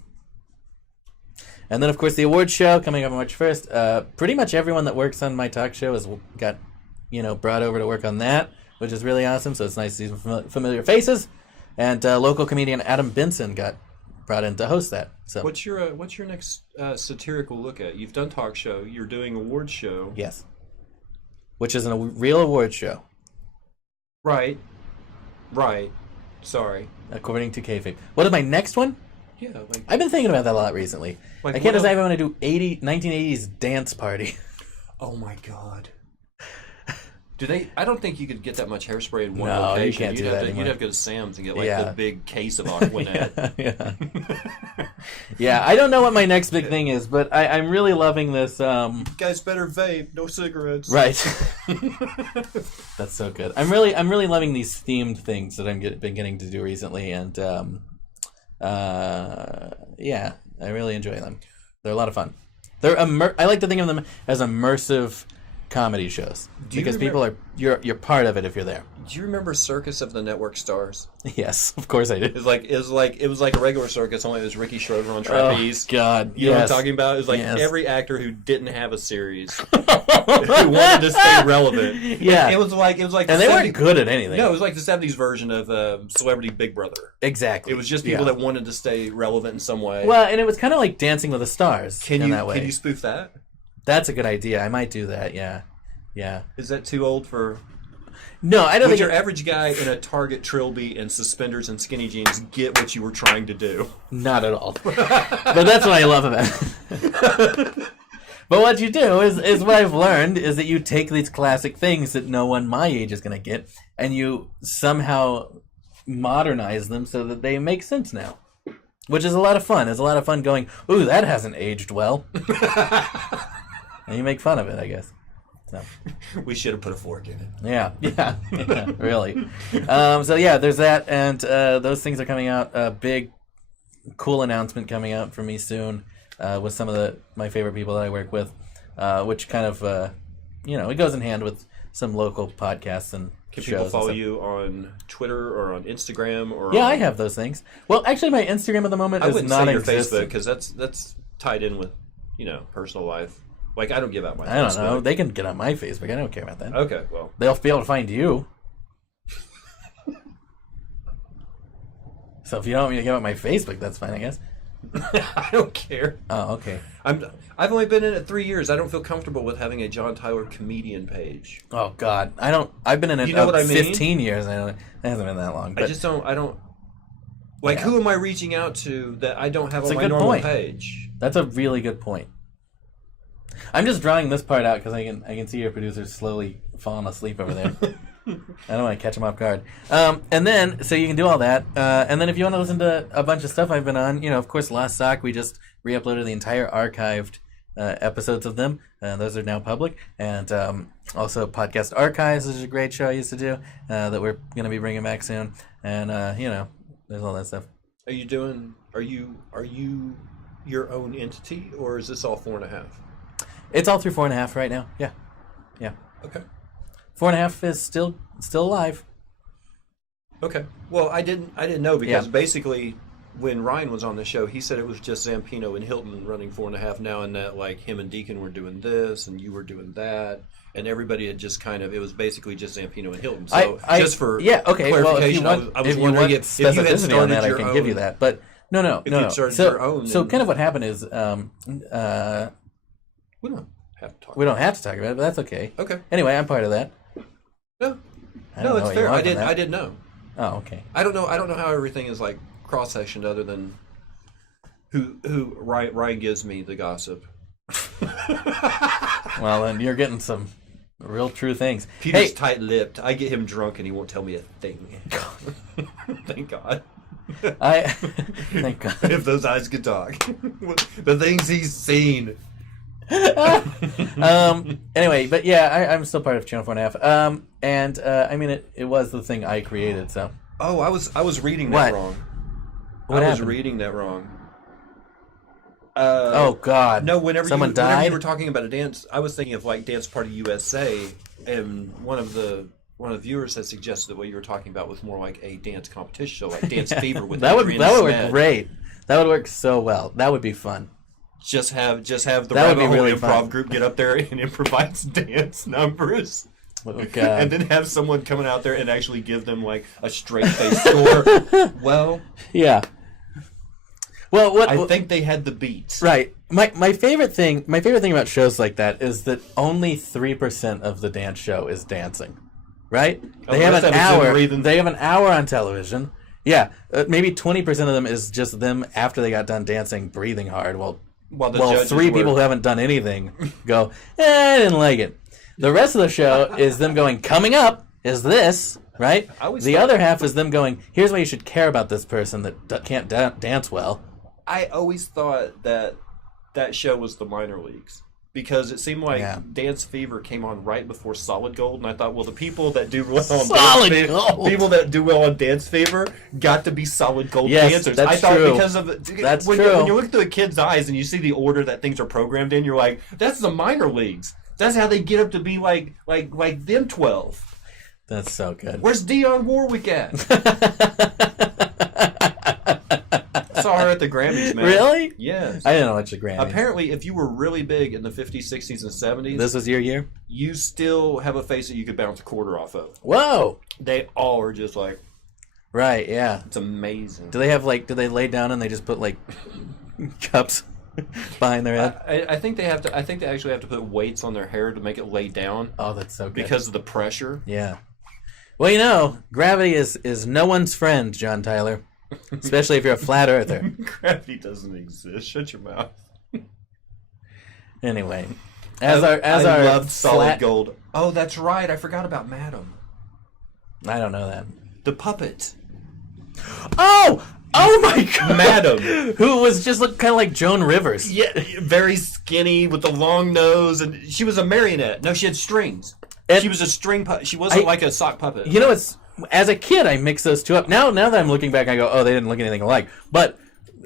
And then, of course, the awards show coming up on March 1st. Pretty much everyone that works on my talk show has got, brought over to work on that, which is really awesome. So it's nice to see some familiar faces. And local comedian Adam Benson got brought in to host that. So what's your next satirical look at? You've done talk show. You're doing awards show. Yes. Which is a real awards show. Right. Sorry. According to kayfabe. What is my next one? Yeah, I've been thinking about that a lot recently. I can't decide if I want to do 1980s dance party. Oh my god. Do they? I don't think you could get that much hairspray in one location. No, you can't do that anymore. You'd have to go to Sam's and get the big case of Aquanet. Yeah, I don't know what my next big thing is, but I'm really loving this. You guys better vape, no cigarettes. Right. That's so good. I'm really loving these themed things that I've been getting to do recently, and I really enjoy them. They're a lot of fun. I like to think of them as immersive comedy shows Do you because people are you're part of it if you're there. Do you remember Circus of the Network Stars? Yes, of course I do. It was like a regular circus, only it was Ricky Schroeder on trapeze. Oh God, You know what I'm talking about? It was like every actor who didn't have a series who wanted to stay relevant. Yeah, it was like, and they weren't good at anything. No, it was like the '70s version of Celebrity Big Brother. Exactly. It was just people that wanted to stay relevant in some way. Well, and it was kind of like Dancing with the Stars that way. Can you spoof that? That's a good idea. I might do that. Yeah. Is that too old for? No, I don't Would think your average guy in a Target trilby and suspenders and skinny jeans get what you were trying to do? Not at all. But that's what I love about it. But what you do is what I've learned is that you take these classic things that no one my age is going to get, and you somehow modernize them so that they make sense now. Which is a lot of fun. It's a lot of fun going, ooh, that hasn't aged well. And you make fun of it, I guess. So. We should have put a fork in it. Yeah, really. So yeah, there's that, and those things are coming out. A big, cool announcement coming out from me soon with some of my favorite people that I work with, which kind of, it goes in hand with some local podcasts and Can shows. People follow you on Twitter or on Instagram? Or yeah, I have those things. Well, actually, my Instagram at the moment is not I wouldn't say your existent. Facebook, because that's tied in with, personal life. Like, I don't give out my Facebook. I don't know. They can get on my Facebook. I don't care about that. Okay, well. They'll be able to find you. So if you don't want me to give out my Facebook, that's fine, I guess. I don't care. Oh, okay. I've only been in it 3 years. I don't feel comfortable with having a John Tyler comedian page. Oh God, I've been in it 15 years. It hasn't been that long. But I don't. Like, who am I reaching out to that I don't have on my normal page? That's a really good point. I'm just drawing this part out because I can see your producers slowly falling asleep over there. I don't want to catch them off guard. And then, so you can do all that. And then if you want to listen to a bunch of stuff I've been on, of course, Lost Sock, we just re-uploaded the entire archived episodes of them. Those are now public. And also Podcast Archives, which is a great show I used to do that we're going to be bringing back soon. And, there's all that stuff. Are you your own entity, or is this all 4.5? It's all through 4.5 right now. Yeah. Okay. 4.5 is still alive. Okay. Well, I didn't know because basically when Ryan was on the show, he said it was just Zampino and Hilton running 4.5 now, and that like him and Deacon were doing this and you were doing that, and everybody had just it was basically just Zampino and Hilton. So just for clarification, well, I was wondering if you had started on that, I your can own, give you that. But no. Your own, so kind of what happened is we don't have to talk. We don't have to talk about it, but that's okay. Okay. Anyway, I'm part of that. No, it's fair. I didn't know. Oh, okay. I don't know how everything is like cross-sectioned, other than who Ryan gives me the gossip. Well, then you're getting some real true things. Peter's tight-lipped. I get him drunk and he won't tell me a thing. Thank God. Thank God. If those eyes could talk. The things he's seen. Anyway, but yeah, I'm still part of Channel 4.5. And I mean, it was the thing I created. So. Oh, I was reading that wrong. What happened? I was reading that wrong. Oh God! No, whenever someone died. Whenever you were talking about a dance, I was thinking of like Dance Party USA, and one of the viewers had suggested that what you were talking about was more like a dance competition show, like Dance Fever with that would Adrian work great. That would work so well. That would be fun. Just have the Rabbit Hole Improv group get up there and improvise dance numbers. And then have someone coming out there and actually give them like a straight face score. Well, yeah. Well, I think they had the beats. Right. My favorite thing about shows like that is that only 3% of the dance show is dancing. Right? They have an hour. They have an hour on television. Yeah, maybe 20% of them is just them after they got done dancing, breathing hard. Well, three people who haven't done anything go, I didn't like it. The rest of the show is them going, coming up is this, right? The other half is them going, here's why you should care about this person that can't dance well. I always thought that show was the minor leagues, because it seemed like Dance Fever came on right before Solid Gold, and I thought, well, the people that do well on Dance Fever got to be Solid Gold dancers. That's I thought true. Because of when you look through a kid's eyes and you see the order that things are programmed in, you're like, that's the minor leagues. That's how they get up to be like them 12. That's so good. Where's Dionne Warwick at? Saw her at the Grammys, man. Really? Yes. I didn't watch the Grammys. Apparently, if you were really big in the 50s, 60s, and 70s, This was your year? you still have a face that you could bounce a quarter off of. Whoa! They all are just like, Right, yeah. it's amazing. Do they have do they lay down and they just put cups behind their head? I think they have to. I think they actually have to put weights on their hair to make it lay down Oh, that's so good. because of the pressure. Yeah. Well, gravity is no one's friend, John Tyler. Especially if you're a flat earther. Gravity doesn't exist. Shut your mouth. Anyway, I our loved Solid flat... Gold. Oh, that's right. I forgot about Madam, I don't know that. the puppet. Oh my God, Madam, who was just kind of like Joan Rivers. yeah, very skinny with the long nose, and she was a marionette. No, she had strings. And she was a string puppet. She wasn't like a sock puppet. You know, as a kid, I mixed those two up. Now that I'm looking back, I go, oh, they didn't look anything alike. But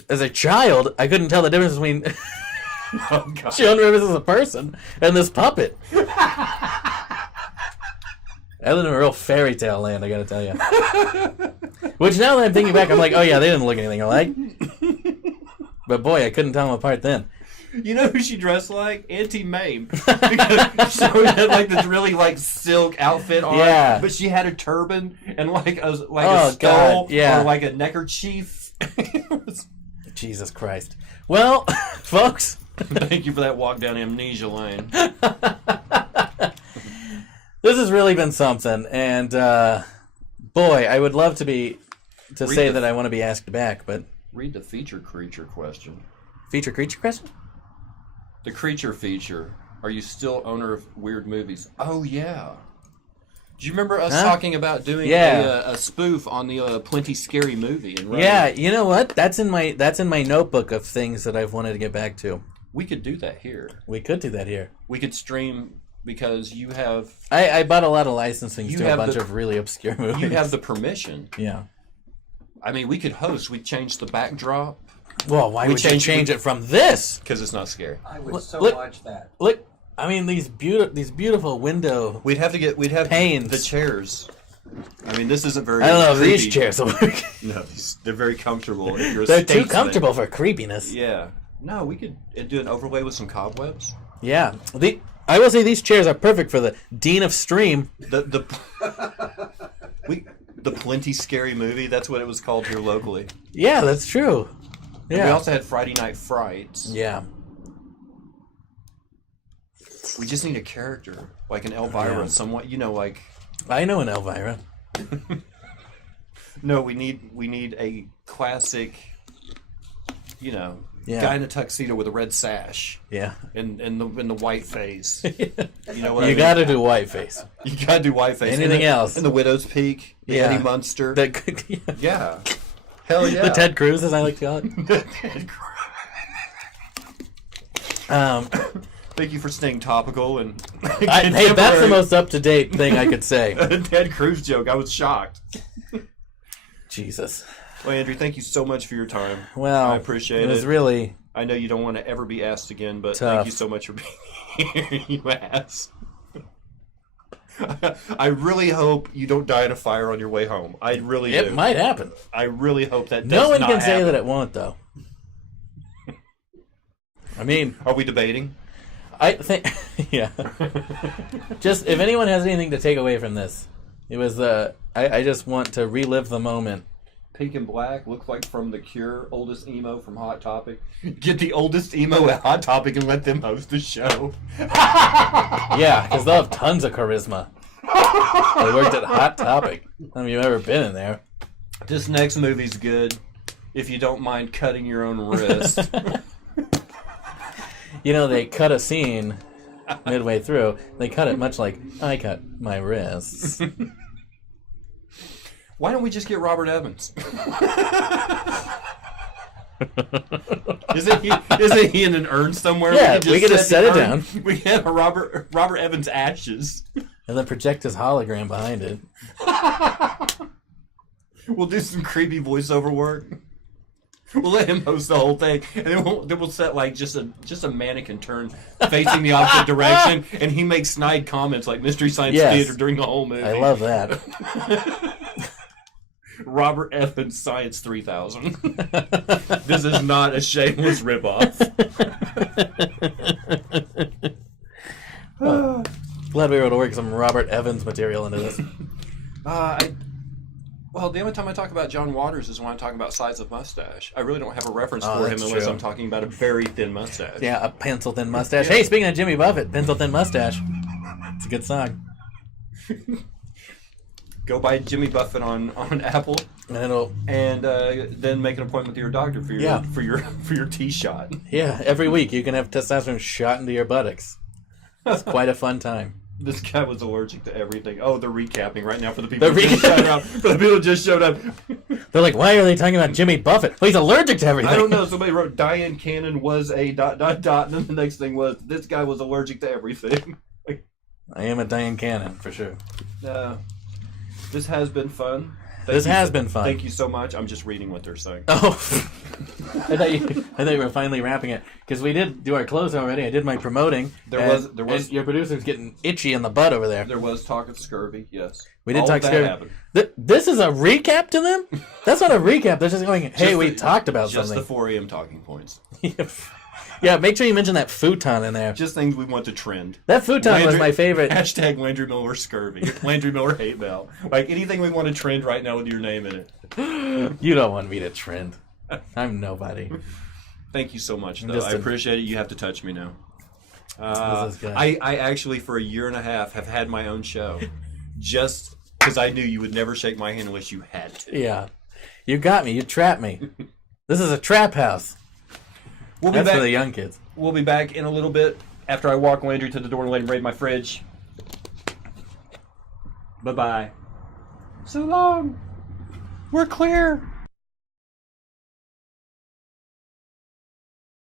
as a child, I couldn't tell the difference between Oh, God. Joan Rivers as a person and this puppet. I live in a real fairy tale land, I gotta tell you. Which now that I'm thinking back, I'm like, oh yeah, they didn't look anything alike. But boy, I couldn't tell them apart then. You know who she dressed like? Auntie Mame. Because she had this really silk outfit on. Yeah. But she had a turban and a Oh, stole God, yeah. or a neckerchief. Jesus Christ. Well, folks. Thank you for that walk down amnesia lane. This has really been something, and boy, I would love to say that I want to be asked back, but Read the feature creature question. Feature creature question? The creature feature. Are you still owner of weird movies? Oh yeah. Do you remember us talking about doing a spoof on the Plenty Scary Movie? Yeah, you know what? That's in my notebook of things that I've wanted to get back to. We could do that here. We could do that here. We could stream because you have. I bought a lot of licensing to a bunch of really obscure movies. You have the permission. Yeah. I mean, we could host. We'd change the backdrop. Well, why would you change it from this? Because it's not scary. I would watch that. Look, I mean these beautiful window. We'd have panes. The chairs. I mean, this isn't very. I don't know creepy. if these chairs will work. No, they're very comfortable. If you're a They're too statesman. comfortable for creepiness. Yeah. No, we could do an overlay with some cobwebs. Yeah. I will say these chairs are perfect for the Dean of Stream. The Plenty Scary Movie. That's what it was called here locally. Yeah, that's true. Yeah. And we also had Friday Night Frights. Yeah. We just need a character like an Elvira, somewhat. I know an Elvira. No, we need a classic. Guy in a tuxedo with a red sash. Yeah. And the white face. You know what you I mean? gotta do whiteface. You gotta do whiteface. Anything else? And the Widow's Peak. The Eddie Munster. Yeah. Hell yeah. The Ted Cruz, as I like to call it. Thank you for staying topical and. Hey, that's the most up-to-date thing I could say. Ted Cruz joke. I was shocked. Jesus. Well, Andrew, thank you so much for your time. Well, I appreciate it. It was really. I know you don't want to ever be asked again, but tough. Thank you so much for being here, you ass. I really hope you don't die in a fire on your way home. I really do. It might happen. I really hope that does No one not can say happen. that it won't, though. I mean... Are we debating? I think... Yeah. Just, if anyone has anything to take away from this, it was I just want to relive the moment. Pink and Black looks like from The Cure, oldest emo from Hot Topic. Get the oldest emo at Hot Topic and let them host the show. Yeah, because they'll have tons of charisma. They worked at Hot Topic. Have you ever been in there? This next movie's good if you don't mind cutting your own wrist. They cut a scene midway through. They cut it much like I cut my wrists. Why don't we just get Robert Evans? Isn't he in an urn somewhere? Yeah, we could just set it down. We have a Robert Evans ashes. And then project his hologram behind it. We'll do some creepy voiceover work. We'll let him host the whole thing, and then we'll set like just a mannequin turn facing the opposite direction, and he makes snide comments like Mystery Science Theater during the whole movie. I love that. Robert Evans Science 3000. This is not a shameless ripoff. Glad we were able to work some Robert Evans material into this. Well, the only time I talk about John Waters is when I talk about size of mustache. I really don't have a reference for him unless I'm talking about a very thin mustache. Yeah, a pencil-thin mustache. Yeah. Hey, speaking of Jimmy Buffett, pencil-thin mustache. It's a good song. Go buy Jimmy Buffett on Apple, and then make an appointment with your doctor for your T shot. Yeah, every week you can have testosterone shot into your buttocks. It's quite a fun time. This guy was allergic to everything. Oh, they're recapping right now for the people who just showed up. For the people who just showed up. They're like, why are they talking about Jimmy Buffett? Well, he's allergic to everything. I don't know. Somebody wrote Diane Cannon was a ... and then the next thing was this guy was allergic to everything. I am a Diane Cannon for sure. This has been fun. This has been fun. Thank you so much. I'm just reading what they're saying. Oh, I thought you were finally wrapping it because we did do our close already. I did my promoting. There was your producer's getting itchy in the butt over there. There was talk of scurvy. Yes, we did talk scurvy. This is a recap to them. That's not a recap. They're just going, "Hey, we talked about something." Just the 4 a.m. talking points. Yeah, make sure you mention that futon in there. Just things we want to trend. That futon was my favorite. Hashtag Landry Miller scurvy. Landry Miller hate mail. Like anything we want to trend right now with your name in it. You don't want me to trend. I'm nobody. Thank you so much, though. I appreciate it. You have to touch me now. This is good. I actually, for a year and a half, have had my own show. Just because I knew you would never shake my hand unless you had to. Yeah. You got me. You trapped me. This is a trap house. That's for the young kids. We'll be back in a little bit after I walk Landry to the door and let him raid my fridge. Bye-bye. So long. We're clear.